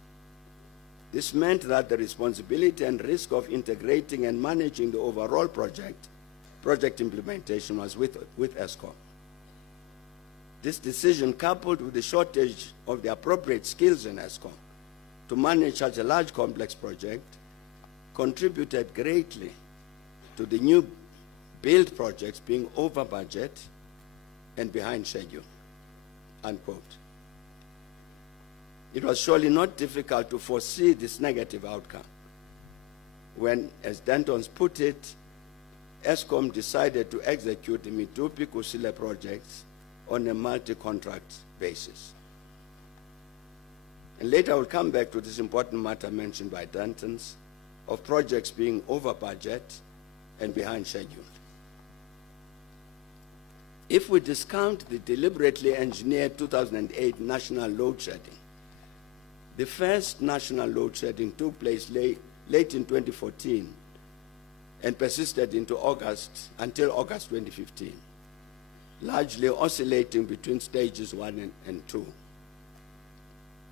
This meant that the responsibility and risk of integrating and managing the overall project implementation was with Eskom. This decision, coupled with the shortage of the appropriate skills in Eskom to manage such a large complex project, contributed greatly to the new build projects being over budget and behind schedule," unquote. It was surely not difficult to foresee this negative outcome when, as Dentons put it, Eskom decided to execute the Medupi-Kusile projects on a multi-contract basis. And later I will come back to this important matter mentioned by Dentons of projects being over budget and behind schedule. If we discount the deliberately engineered 2008 national load shedding, the first national load shedding took place late in 2014 and persisted until August 2015. Largely oscillating between stages 1 and 2.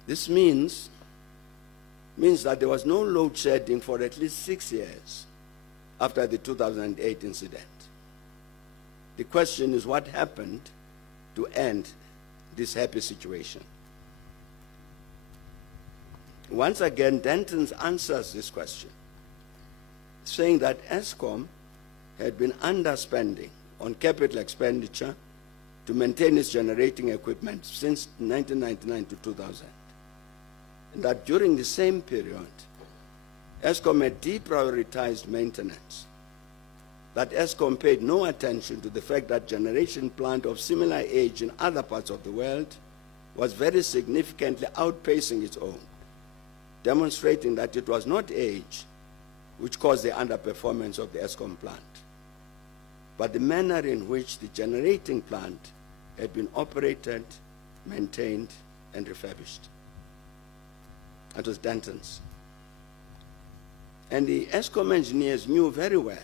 This means that there was no load shedding for at least 6 years after the 2008 incident. The question is what happened to end this happy situation? Once again, Denton answers this question, saying that Eskom had been underspending on capital expenditure to maintain its generating equipment since 1999 to 2000. And that during the same period, Eskom had deprioritized maintenance, that Eskom paid no attention to the fact that generation plant of similar age in other parts of the world was very significantly outpacing its own, demonstrating that it was not age which caused the underperformance of the Eskom plant, but the manner in which the generating plant had been operated, maintained, and refurbished. That was Denton's. And the Eskom engineers knew very well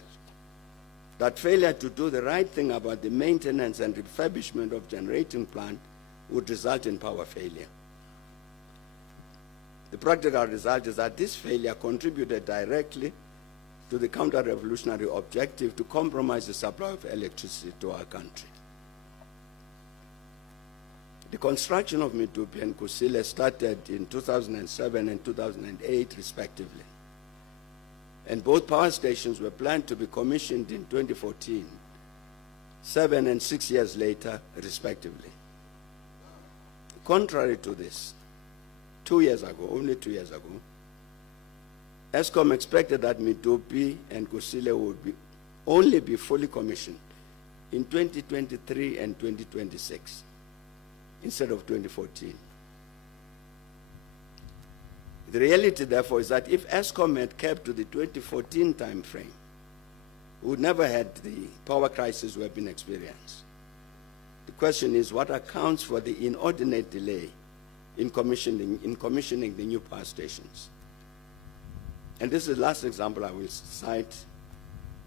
that failure to do the right thing about the maintenance and refurbishment of generating plant would result in power failure. The practical result is that this failure contributed directly to the counter-revolutionary objective to compromise the supply of electricity to our country. The construction of Medupi and Kusile started in 2007 and 2008, respectively. And both power stations were planned to be commissioned in 2014, 7 and 6 years later, respectively. Contrary to this, 2 years ago, only 2 years ago, Eskom expected that Medupi and Kusile would only be fully commissioned in 2023 and 2026 instead of 2014. The reality, therefore, is that if Eskom had kept to the 2014 time frame, we would never had the power crisis we have been experiencing. The question is, what accounts for the inordinate delay in commissioning the new power stations? And this is the last example I will cite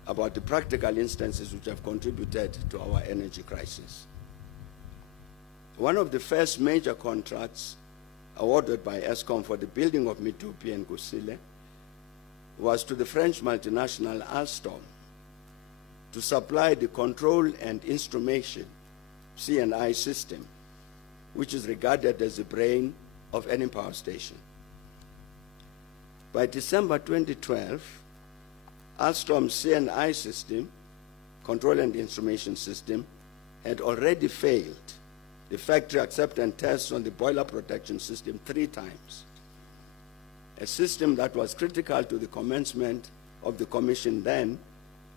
about the practical instances which have contributed to our energy crisis. One of the first major contracts awarded by Eskom for the building of Medupi and Kusile was to the French multinational Alstom to supply the control and instrumentation C&I system, which is regarded as the brain of any power station. By December 2012, Alstom's C&I system, control and instrumentation system, had already failed the factory acceptance tests on the boiler protection system 3 times, a system that was critical to the commencement of the commission then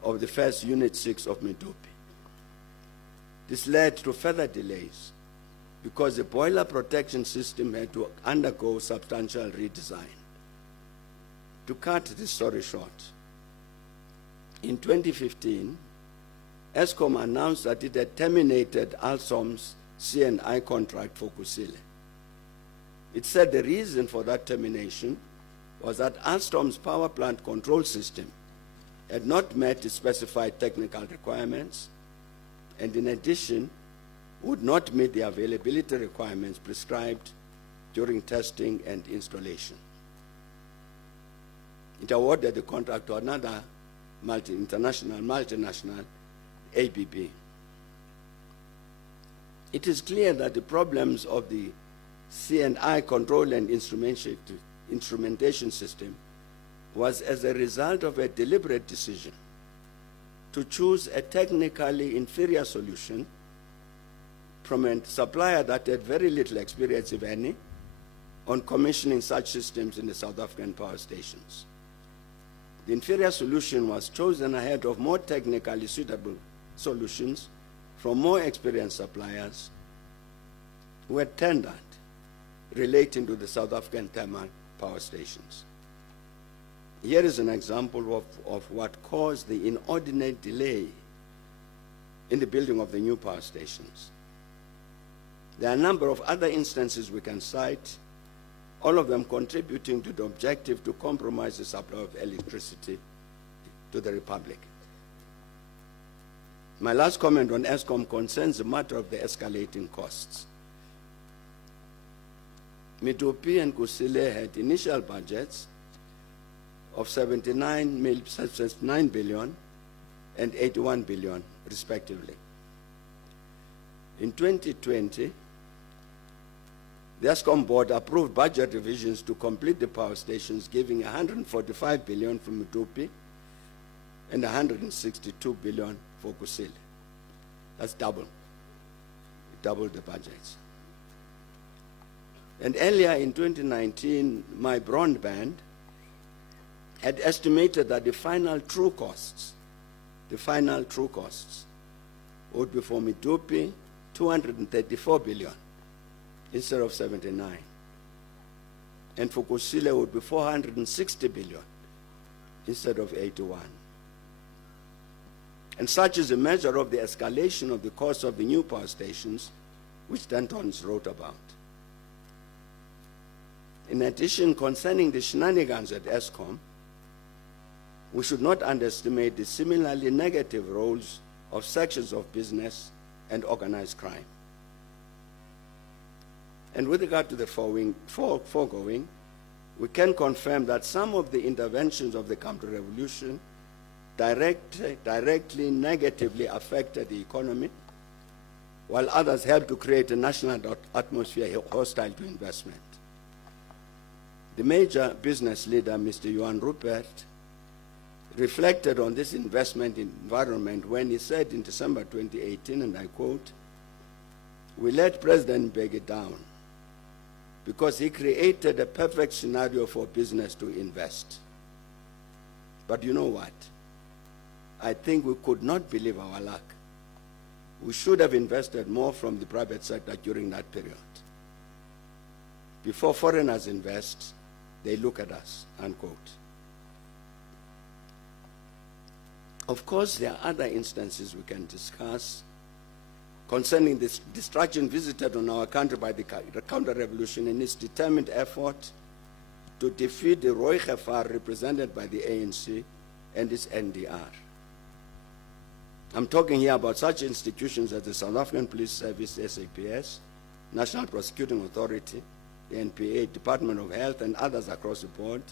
of the first Unit 6 of Medupi. This led to further delays because the boiler protection system had to undergo substantial redesign. To cut this story short, in 2015, Eskom announced that it had terminated Alstom's C&I contract for Kusile. It said the reason for that termination was that Alstom's power plant control system had not met the specified technical requirements, and in addition, would not meet the availability requirements prescribed during testing and installation. It awarded the contract to another multinational, ABB. It is clear that the problems of the C&I control and instrumentation system was as a result of a deliberate decision to choose a technically inferior solution from a supplier that had very little experience, if any, on commissioning such systems in the South African power stations. The inferior solution was chosen ahead of more technically suitable solutions from more experienced suppliers who had tendered relating to the South African thermal power stations. Here is an example of what caused the inordinate delay in the building of the new power stations. There are a number of other instances we can cite, all of them contributing to the objective to compromise the supply of electricity to the Republic. My last comment on Eskom concerns the matter of the escalating costs. Medupi and Kusile had initial budgets of 79 billion and 81 billion, respectively. In 2020, the Eskom board approved budget revisions to complete the power stations, giving 145 billion for Medupi and 162 billion for Kusile. That's double. doubled the budgets. And earlier in 2019, my broadband had estimated that the final true costs would be for Medupi 234 billion instead of 79. And for Kusile would be 460 billion instead of 81. And such is a measure of the escalation of the cost of the new power stations, which Dantons wrote about. In addition, concerning the shenanigans at ESCOM, we should not underestimate the similarly negative roles of sections of business and organized crime. And with regard to the foregoing, we can confirm that some of the interventions of the counter-revolution directly negatively affected the economy, while others helped to create a national atmosphere hostile to investment. The major business leader, Mr. Johan Rupert, reflected on this investment environment when he said in December 2018, and I quote, "We let President Mbheki down because he created a perfect scenario for business to invest. But you know what? I think we could not believe our luck. We should have invested more from the private sector during that period. Before foreigners invest, they look at us," unquote. Of course, there are other instances we can discuss concerning this destruction visited on our country by the counter-revolution in its determined effort to defeat the Roy Gefar represented by the ANC and its NDR. I'm talking here about such institutions as the South African Police Service, SAPS, National Prosecuting Authority, the NPA, Department of Health, and others across the board,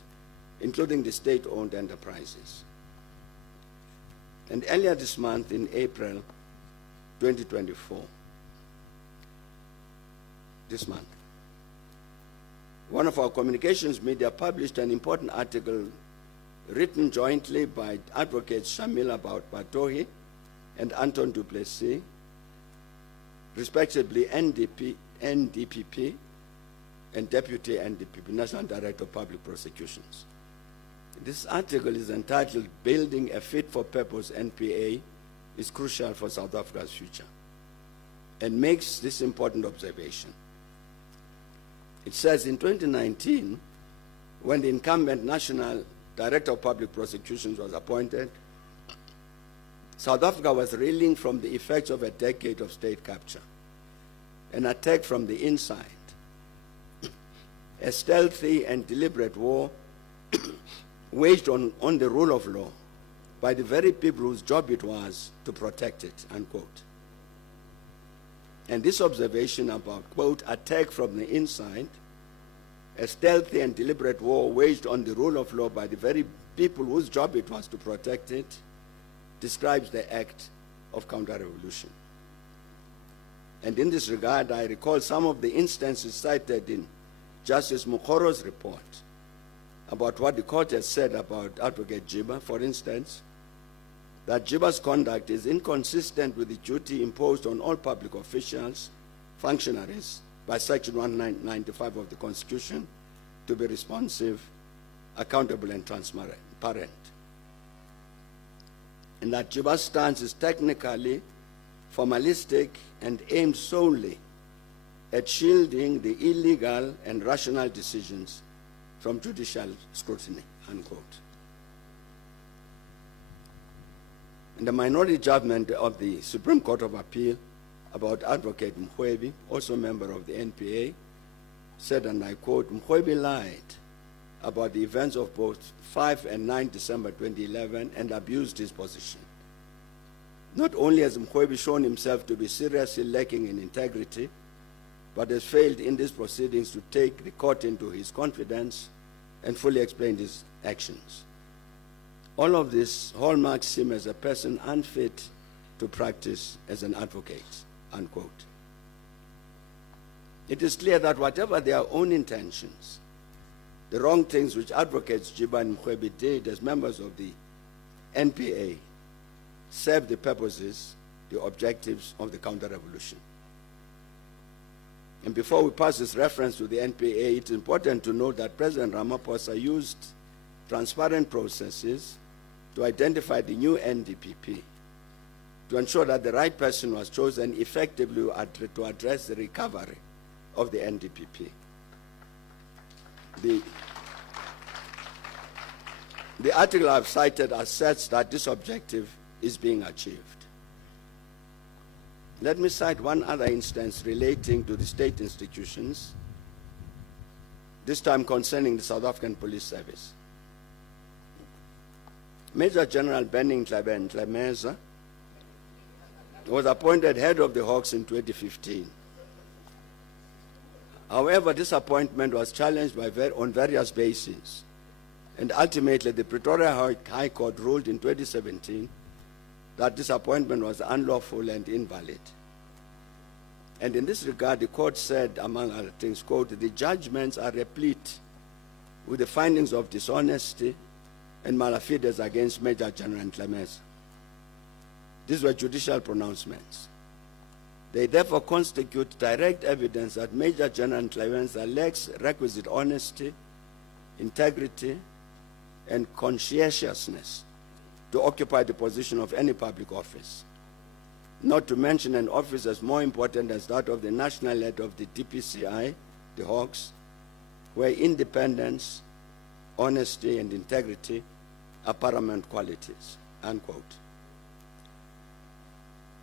including the state-owned enterprises. And earlier this month, in April 2024, this month, one of our communications media published an important article written jointly by advocates Shamila Batohi and Anton du Plessis, respectively NDPP and Deputy NDPP, National Director of Public Prosecutions. This article is entitled "Building a Fit-for-Purpose NPA is Crucial for South Africa's Future," and makes this important observation. It says in 2019, when the incumbent National Director of Public Prosecutions was appointed, South Africa was reeling from the effects of a decade of state capture, an attack from the inside, a stealthy and deliberate war waged on the rule of law by the very people whose job it was to protect it, unquote. And this observation about, quote, attack from the inside, a stealthy and deliberate war waged on the rule of law by the very people whose job it was to protect it, describes the act of counter-revolution. And in this regard, I recall some of the instances cited in Justice Mukoro's report about what the court has said about Advocate Jiba, for instance, that Jiba's conduct is inconsistent with the duty imposed on all public officials, functionaries, by Section 195 of the Constitution, to be responsive, accountable, and transparent. And that Jiba's stance is technically formalistic and aimed solely at shielding the illegal and rational decisions from judicial scrutiny, unquote. And the minority judgment of the Supreme Court of Appeal about Advocate Mkhwebi, also a member of the NPA, said, and I quote, "Mkhwebi lied about the events of both 5 and 9 December 2011 and abused his position. Not only has Mkhwebi shown himself to be seriously lacking in integrity, but has failed in these proceedings to take the court into his confidence and fully explain his actions. All of this hallmarks him as a person unfit to practice as an advocate," unquote. It is clear that whatever their own intentions, the wrong things which advocates Jiba and Mkhwebi did as members of the NPA served the purposes, the objectives of the counter-revolution. And before we pass this reference to the NPA, it's important to note that President Ramaphosa used transparent processes to identify the new NDPP, to ensure that the right person was chosen effectively to address the recovery of the NDPP. The article I've cited asserts that this objective is being achieved. Let me cite one other instance relating to the state institutions, this time concerning the South African Police Service. Major General Benning Ntlemeza was appointed head of the Hawks in 2015. However, this appointment was challenged on various bases, and ultimately the Pretoria High Court ruled in 2017 that this appointment was unlawful and invalid. And in this regard, the court said, among other things, quote, "The judgments are replete with the findings of dishonesty and malafidez against Major General Ntlemeza." These were judicial pronouncements. They therefore constitute direct evidence that Major General Ntlemeza lacks requisite honesty, integrity, and conscientiousness to occupy the position of any public office, not to mention an office as more important as that of the national head of the DPCI, the Hawks, where independence, honesty, and integrity are paramount qualities, unquote.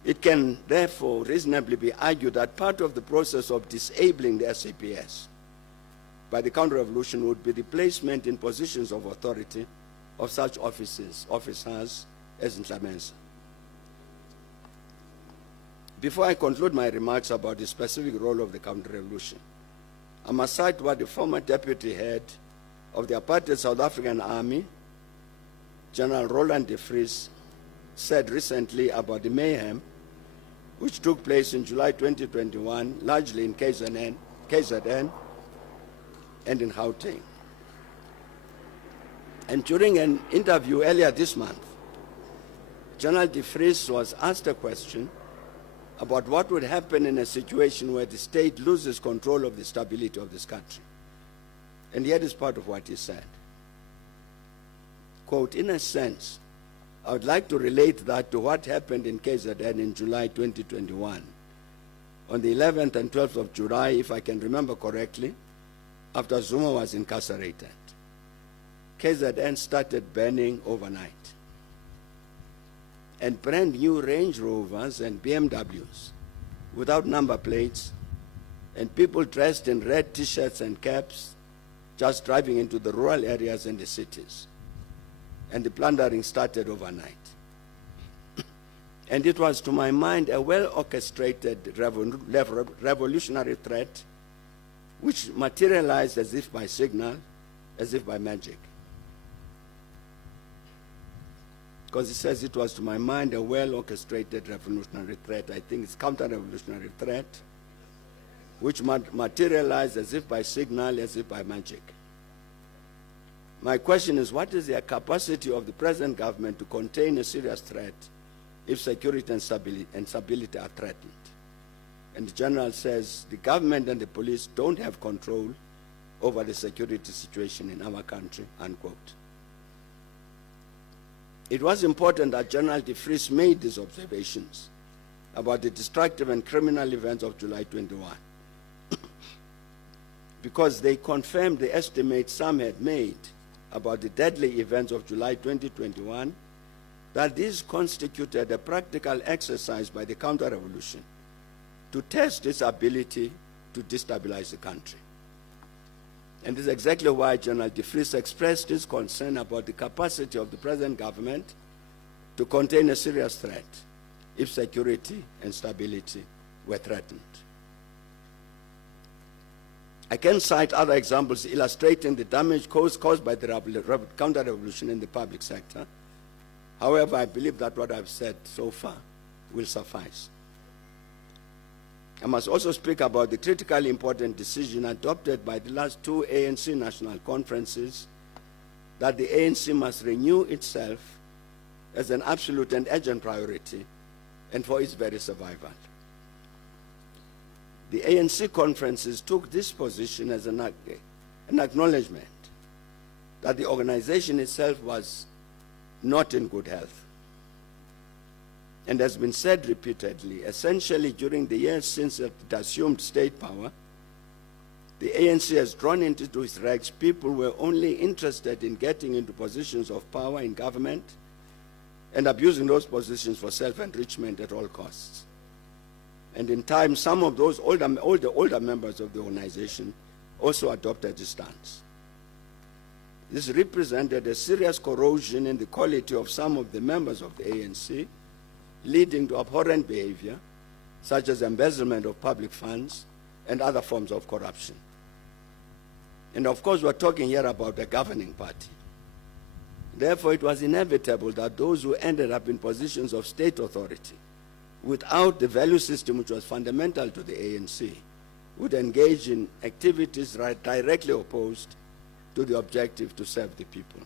It can therefore reasonably be argued that part of the process of disabling the SAPS by the counter-revolution would be the placement in positions of authority of such officers as Ntlemeza. Before I conclude my remarks about the specific role of the counter-revolution, I must cite what the former deputy head of the apartheid South African Army, General Roland de Vries, said recently about the mayhem which took place in July 2021, largely in KZN and in Gauteng. And during an interview earlier this month, General de Vries was asked a question about what would happen in a situation where the state loses control of the stability of this country. And here is part of what he said. Quote, "In a sense, I would like to relate that to what happened in KZN in July 2021. On the 11th and 12th of July, if I can remember correctly, after Zuma was incarcerated, KZN started burning overnight. And brand new Range Rovers and BMWs without number plates, and people dressed in red T-shirts and caps just driving into the rural areas and the cities. And the plundering started overnight. And it was, to my mind, a well-orchestrated revolutionary threat which materialized as if by signal, as if by magic. Because he says it was, to my mind, a well-orchestrated revolutionary threat. I think it's counter-revolutionary threat, which materialized as if by signal, as if by magic. My question is, what is the capacity of the present government to contain a serious threat if security and stability are threatened? And the general says the government and the police don't have control over the security situation in our country, unquote. It was important that General de Vries made these observations about the destructive and criminal events of July 21, because they confirmed the estimates some had made about the deadly events of July 2021, that these constituted a practical exercise by the counter-revolution to test its ability to destabilize the country. And this is exactly why General de Vries expressed his concern about the capacity of the present government to contain a serious threat if security and stability were threatened. I can cite other examples illustrating the damage caused by the counter-revolution in the public sector. However, I believe that what I've said so far will suffice. I must also speak about the critically important decision adopted by the last two ANC national conferences that the ANC must renew itself as an absolute and urgent priority and for its very survival. the ANC conferences took this position as an acknowledgement that the organization itself was not in good health. And has been said repeatedly, essentially during the years since it assumed state power, the ANC has drawn into its ranks people who were only interested in getting into positions of power in government and abusing those positions for self-enrichment at all costs. And in time, some of those older members of the organization also adopted this stance. This represented a serious corrosion in the quality of some of the members of the ANC, leading to abhorrent behavior, such as embezzlement of public funds and other forms of corruption. And of course, we're talking here about a governing party. Therefore, it was inevitable that those who ended up in positions of state authority without the value system which was fundamental to the ANC would engage in activities directly opposed to the objective to serve the people.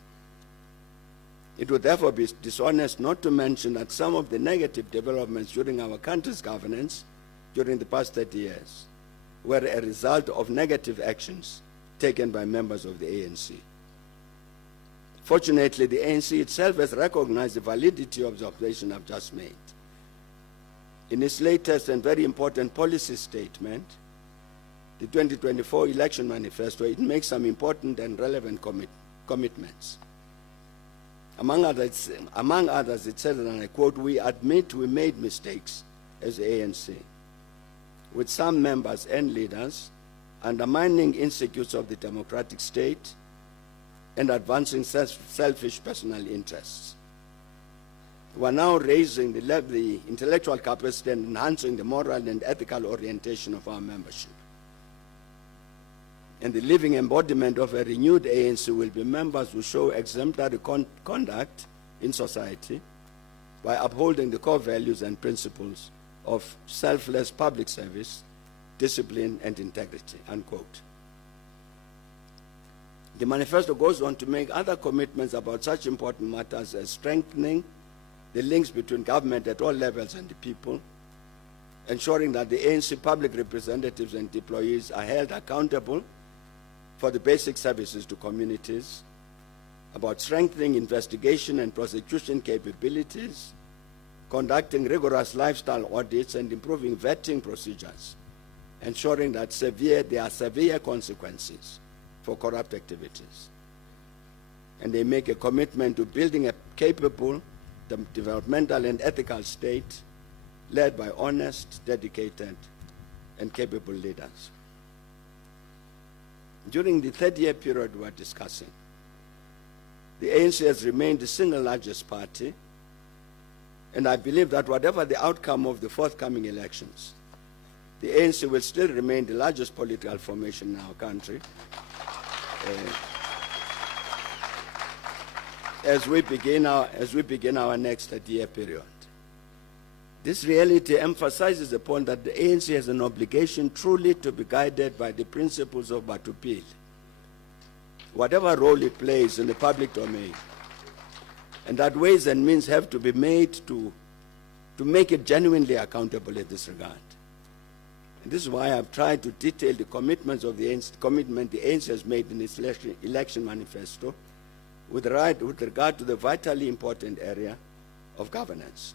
It would therefore be dishonest not to mention that some of the negative developments during our country's governance during the past 30 years were a result of negative actions taken by members of the ANC. Fortunately, the ANC itself has recognized the validity of the observation I've just made. In its latest and very important policy statement, the 2024 election manifesto, it makes some important and relevant commitments. Among others, it says, and I quote, "We admit we made mistakes as the ANC, with some members and leaders undermining institutes of the democratic state and advancing selfish personal interests. We are now raising the intellectual capacity and enhancing the moral and ethical orientation of our membership. And the living embodiment of a renewed ANC will be members who show exemplary conduct in society by upholding the core values and principles of selfless public service, discipline, and integrity," unquote. The manifesto goes on to make other commitments about such important matters as strengthening the links between government at all levels and the people, ensuring that the ANC public representatives and employees are held accountable for the basic services to communities, about strengthening investigation and prosecution capabilities, conducting rigorous lifestyle audits and improving vetting procedures, ensuring that there are severe consequences for corrupt activities. And they make a commitment to building a capable, developmental and ethical state led by honest, dedicated, and capable leaders. During the 30-year period we are discussing, the ANC has remained the single largest party, and I believe that whatever the outcome of the forthcoming elections, the ANC will still remain the largest political formation in our country as we begin our next 30-year period. This reality emphasizes the point that the ANC has an obligation truly to be guided by the principles of Batupili, whatever role it plays in the public domain, and that ways and means have to be made to make it genuinely accountable in this regard. And this is why I've tried to detail the commitments of the ANC has made in its election manifesto with regard to the vitally important area of governance.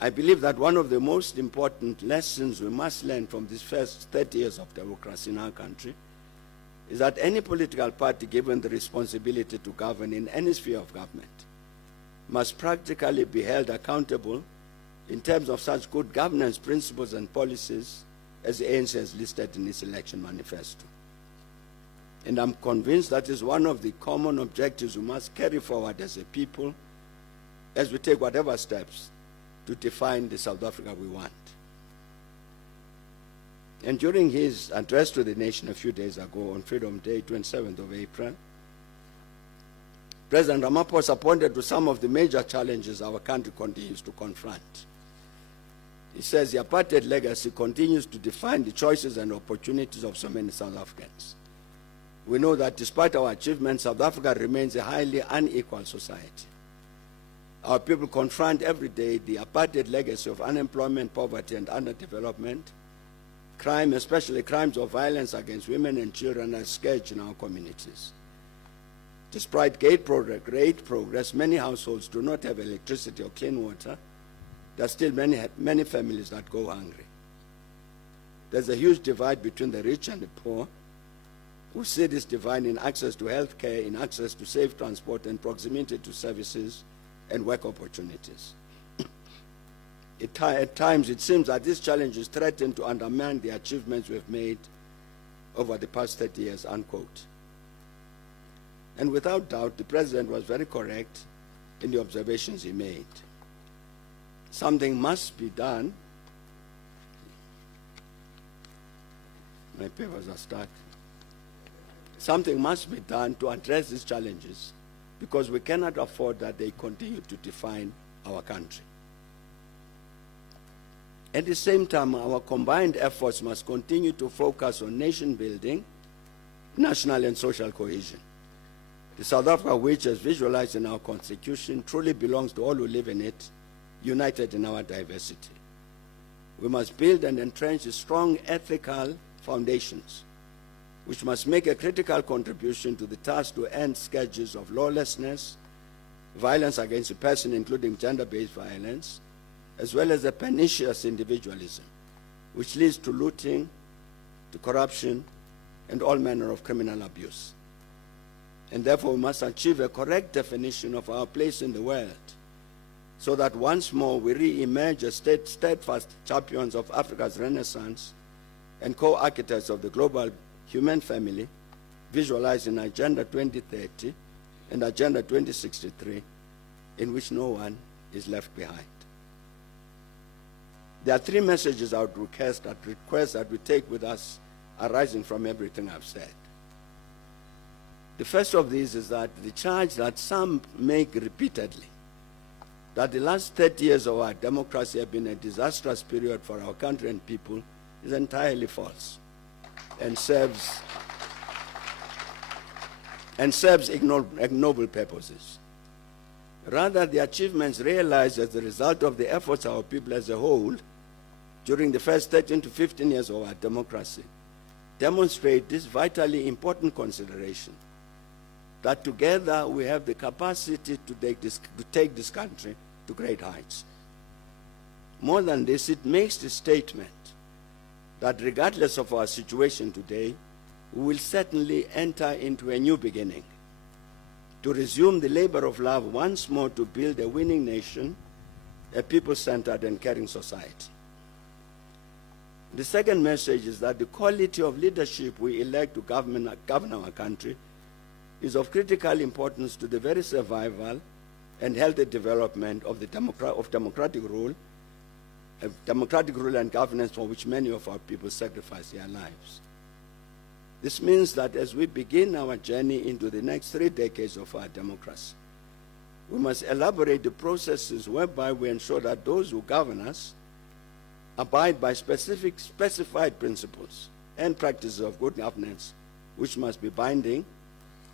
I believe that one of the most important lessons we must learn from these first 30 years of democracy in our country is that any political party given the responsibility to govern in any sphere of government must practically be held accountable in terms of such good governance principles and policies as the ANC has listed in its election manifesto. And I'm convinced that is one of the common objectives we must carry forward as a people as we take whatever steps to define the South Africa we want. And during his address to the nation a few days ago on Freedom Day, 27th of April, President Ramaphosa pointed to some of the major challenges our country continues to confront. He says the apartheid legacy continues to define the choices and opportunities of so many South Africans. We know that despite our achievements, South Africa remains a highly unequal society. Our people confront every day the apartheid legacy of unemployment, poverty, and underdevelopment, crime, especially crimes of violence against women and children, are a scourge in our communities. Despite great progress, many households do not have electricity or clean water. There are still many families that go hungry. There's a huge divide between the rich and the poor. We see this divide in access to health care, in access to safe transport, and proximity to services and work opportunities. At times, it seems that these challenges threaten to undermine the achievements we've made over the past 30 years, unquote. And without doubt, the President was very correct in the observations he made. Something must be done. My papers are stuck. Something must be done to address these challenges, because we cannot afford that they continue to define our country. At the same time, our combined efforts must continue to focus on nation building, national and social cohesion. The South Africa which, as visualized in our Constitution, truly belongs to all who live in it, united in our diversity. We must build and entrench strong ethical foundations, which must make a critical contribution to the task to end scourges of lawlessness, violence against the person, including gender-based violence, as well as a pernicious individualism, which leads to looting, to corruption, and all manner of criminal abuse. And therefore, we must achieve a correct definition of our place in the world, so that once more we re-emerge as steadfast champions of Africa's renaissance and co-architects of the global human family, visualized in Agenda 2030 and Agenda 2063, in which no one is left behind. There are three messages I would request that we take with us arising from everything I've said. The first of these is that the charge that some make repeatedly, that the last 30 years of our democracy have been a disastrous period for our country and people, is entirely false and serves ignoble purposes. Rather, the achievements realized as a result of the efforts of our people as a whole during the first 13 to 15 years of our democracy demonstrate this vitally important consideration, that together we have the capacity to take this country to great heights. More than this, it makes the statement that regardless of our situation today, we will certainly enter into a new beginning, to resume the labor of love once more, to build a winning nation, a people-centered and caring society. The second message is that the quality of leadership we elect to govern our country is of critical importance to the very survival and healthy development of democratic rule and governance, for which many of our people sacrifice their lives. This means that as we begin our journey into the next 3 decades of our democracy, we must elaborate the processes whereby we ensure that those who govern us abide by specified principles and practices of good governance, which must be binding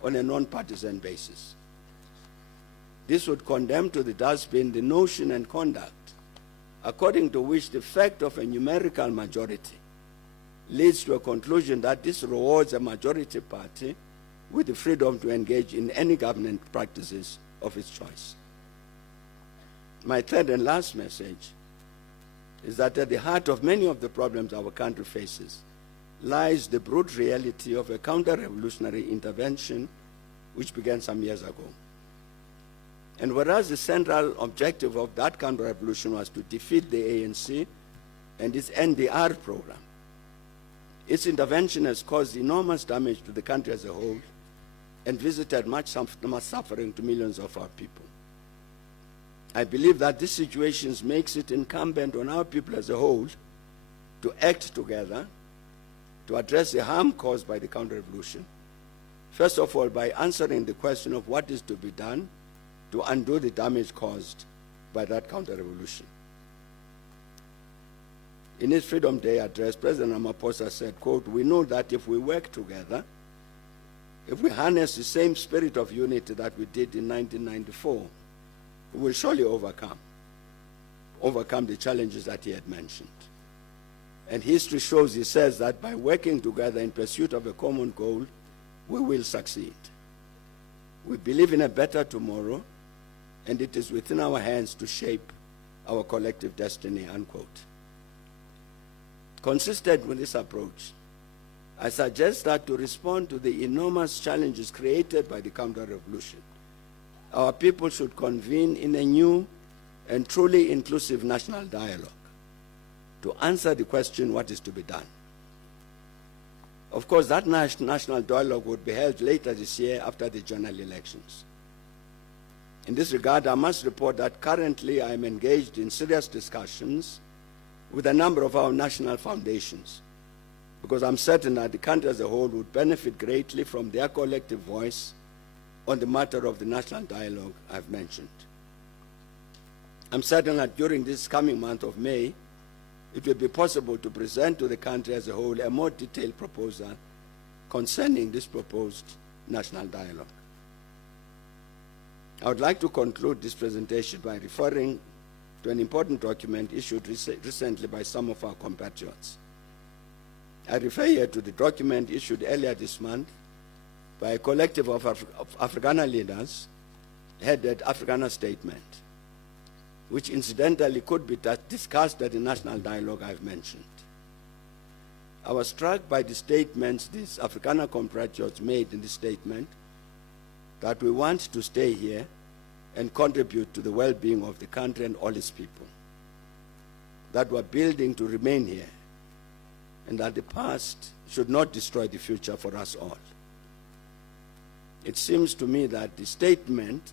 on a non-partisan basis. This would condemn to the dustbin the notion and conduct according to which the fact of a numerical majority leads to a conclusion that this rewards a majority party with the freedom to engage in any government practices of its choice. My third and last message is that at the heart of many of the problems our country faces lies the brute reality of a counter-revolutionary intervention which began some years ago. And whereas the central objective of that counter-revolution was to defeat the ANC and its NDR program, its intervention has caused enormous damage to the country as a whole and visited much suffering to millions of our people. I believe that this situation makes it incumbent on our people as a whole to act together to address the harm caused by the counter-revolution, first of all by answering the question of what is to be done to undo the damage caused by that counter-revolution. In his Freedom Day address, President Ramaphosa said, quote, "We know that if we work together, if we harness the same spirit of unity that we did in 1994, we will surely overcome the challenges that he had mentioned." And history shows, he says, that by working together in pursuit of a common goal, we will succeed. We believe in a better tomorrow, and it is within our hands to shape our collective destiny, unquote. Consistent with this approach, I suggest that to respond to the enormous challenges created by the counter-revolution, our people should convene in a new and truly inclusive national dialogue to answer the question, what is to be done? Of course, that national dialogue would be held later this year after the general elections. In this regard, I must report that currently I am engaged in serious discussions with a number of our national foundations, because I'm certain that the country as a whole would benefit greatly from their collective voice on the matter of the national dialogue I've mentioned. I'm certain that during this coming month of May, it will be possible to present to the country as a whole a more detailed proposal concerning this proposed national dialogue. I would like to conclude this presentation by referring to an important document issued recently by some of our compatriots. I refer here to the document issued earlier this month by a collective of Afrikaner leaders headed Afrikaner Statement, which incidentally could be discussed at the national dialogue I've mentioned. I was struck by the statements these Afrikaner compatriots made in the statement that we want to stay here and contribute to the well-being of the country and all its people, that we're building to remain here, and that the past should not destroy the future for us all. It seems to me that this statement,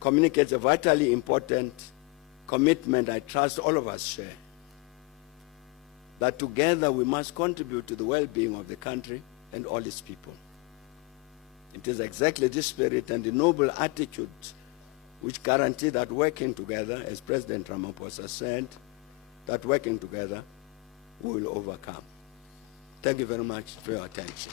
communicates a vitally important commitment I trust all of us share, that together we must contribute to the well-being of the country and all its people. It is exactly this spirit and the noble attitude which guarantee that working together, as President Ramaphosa said, that working together we will overcome. Thank you very much for your attention.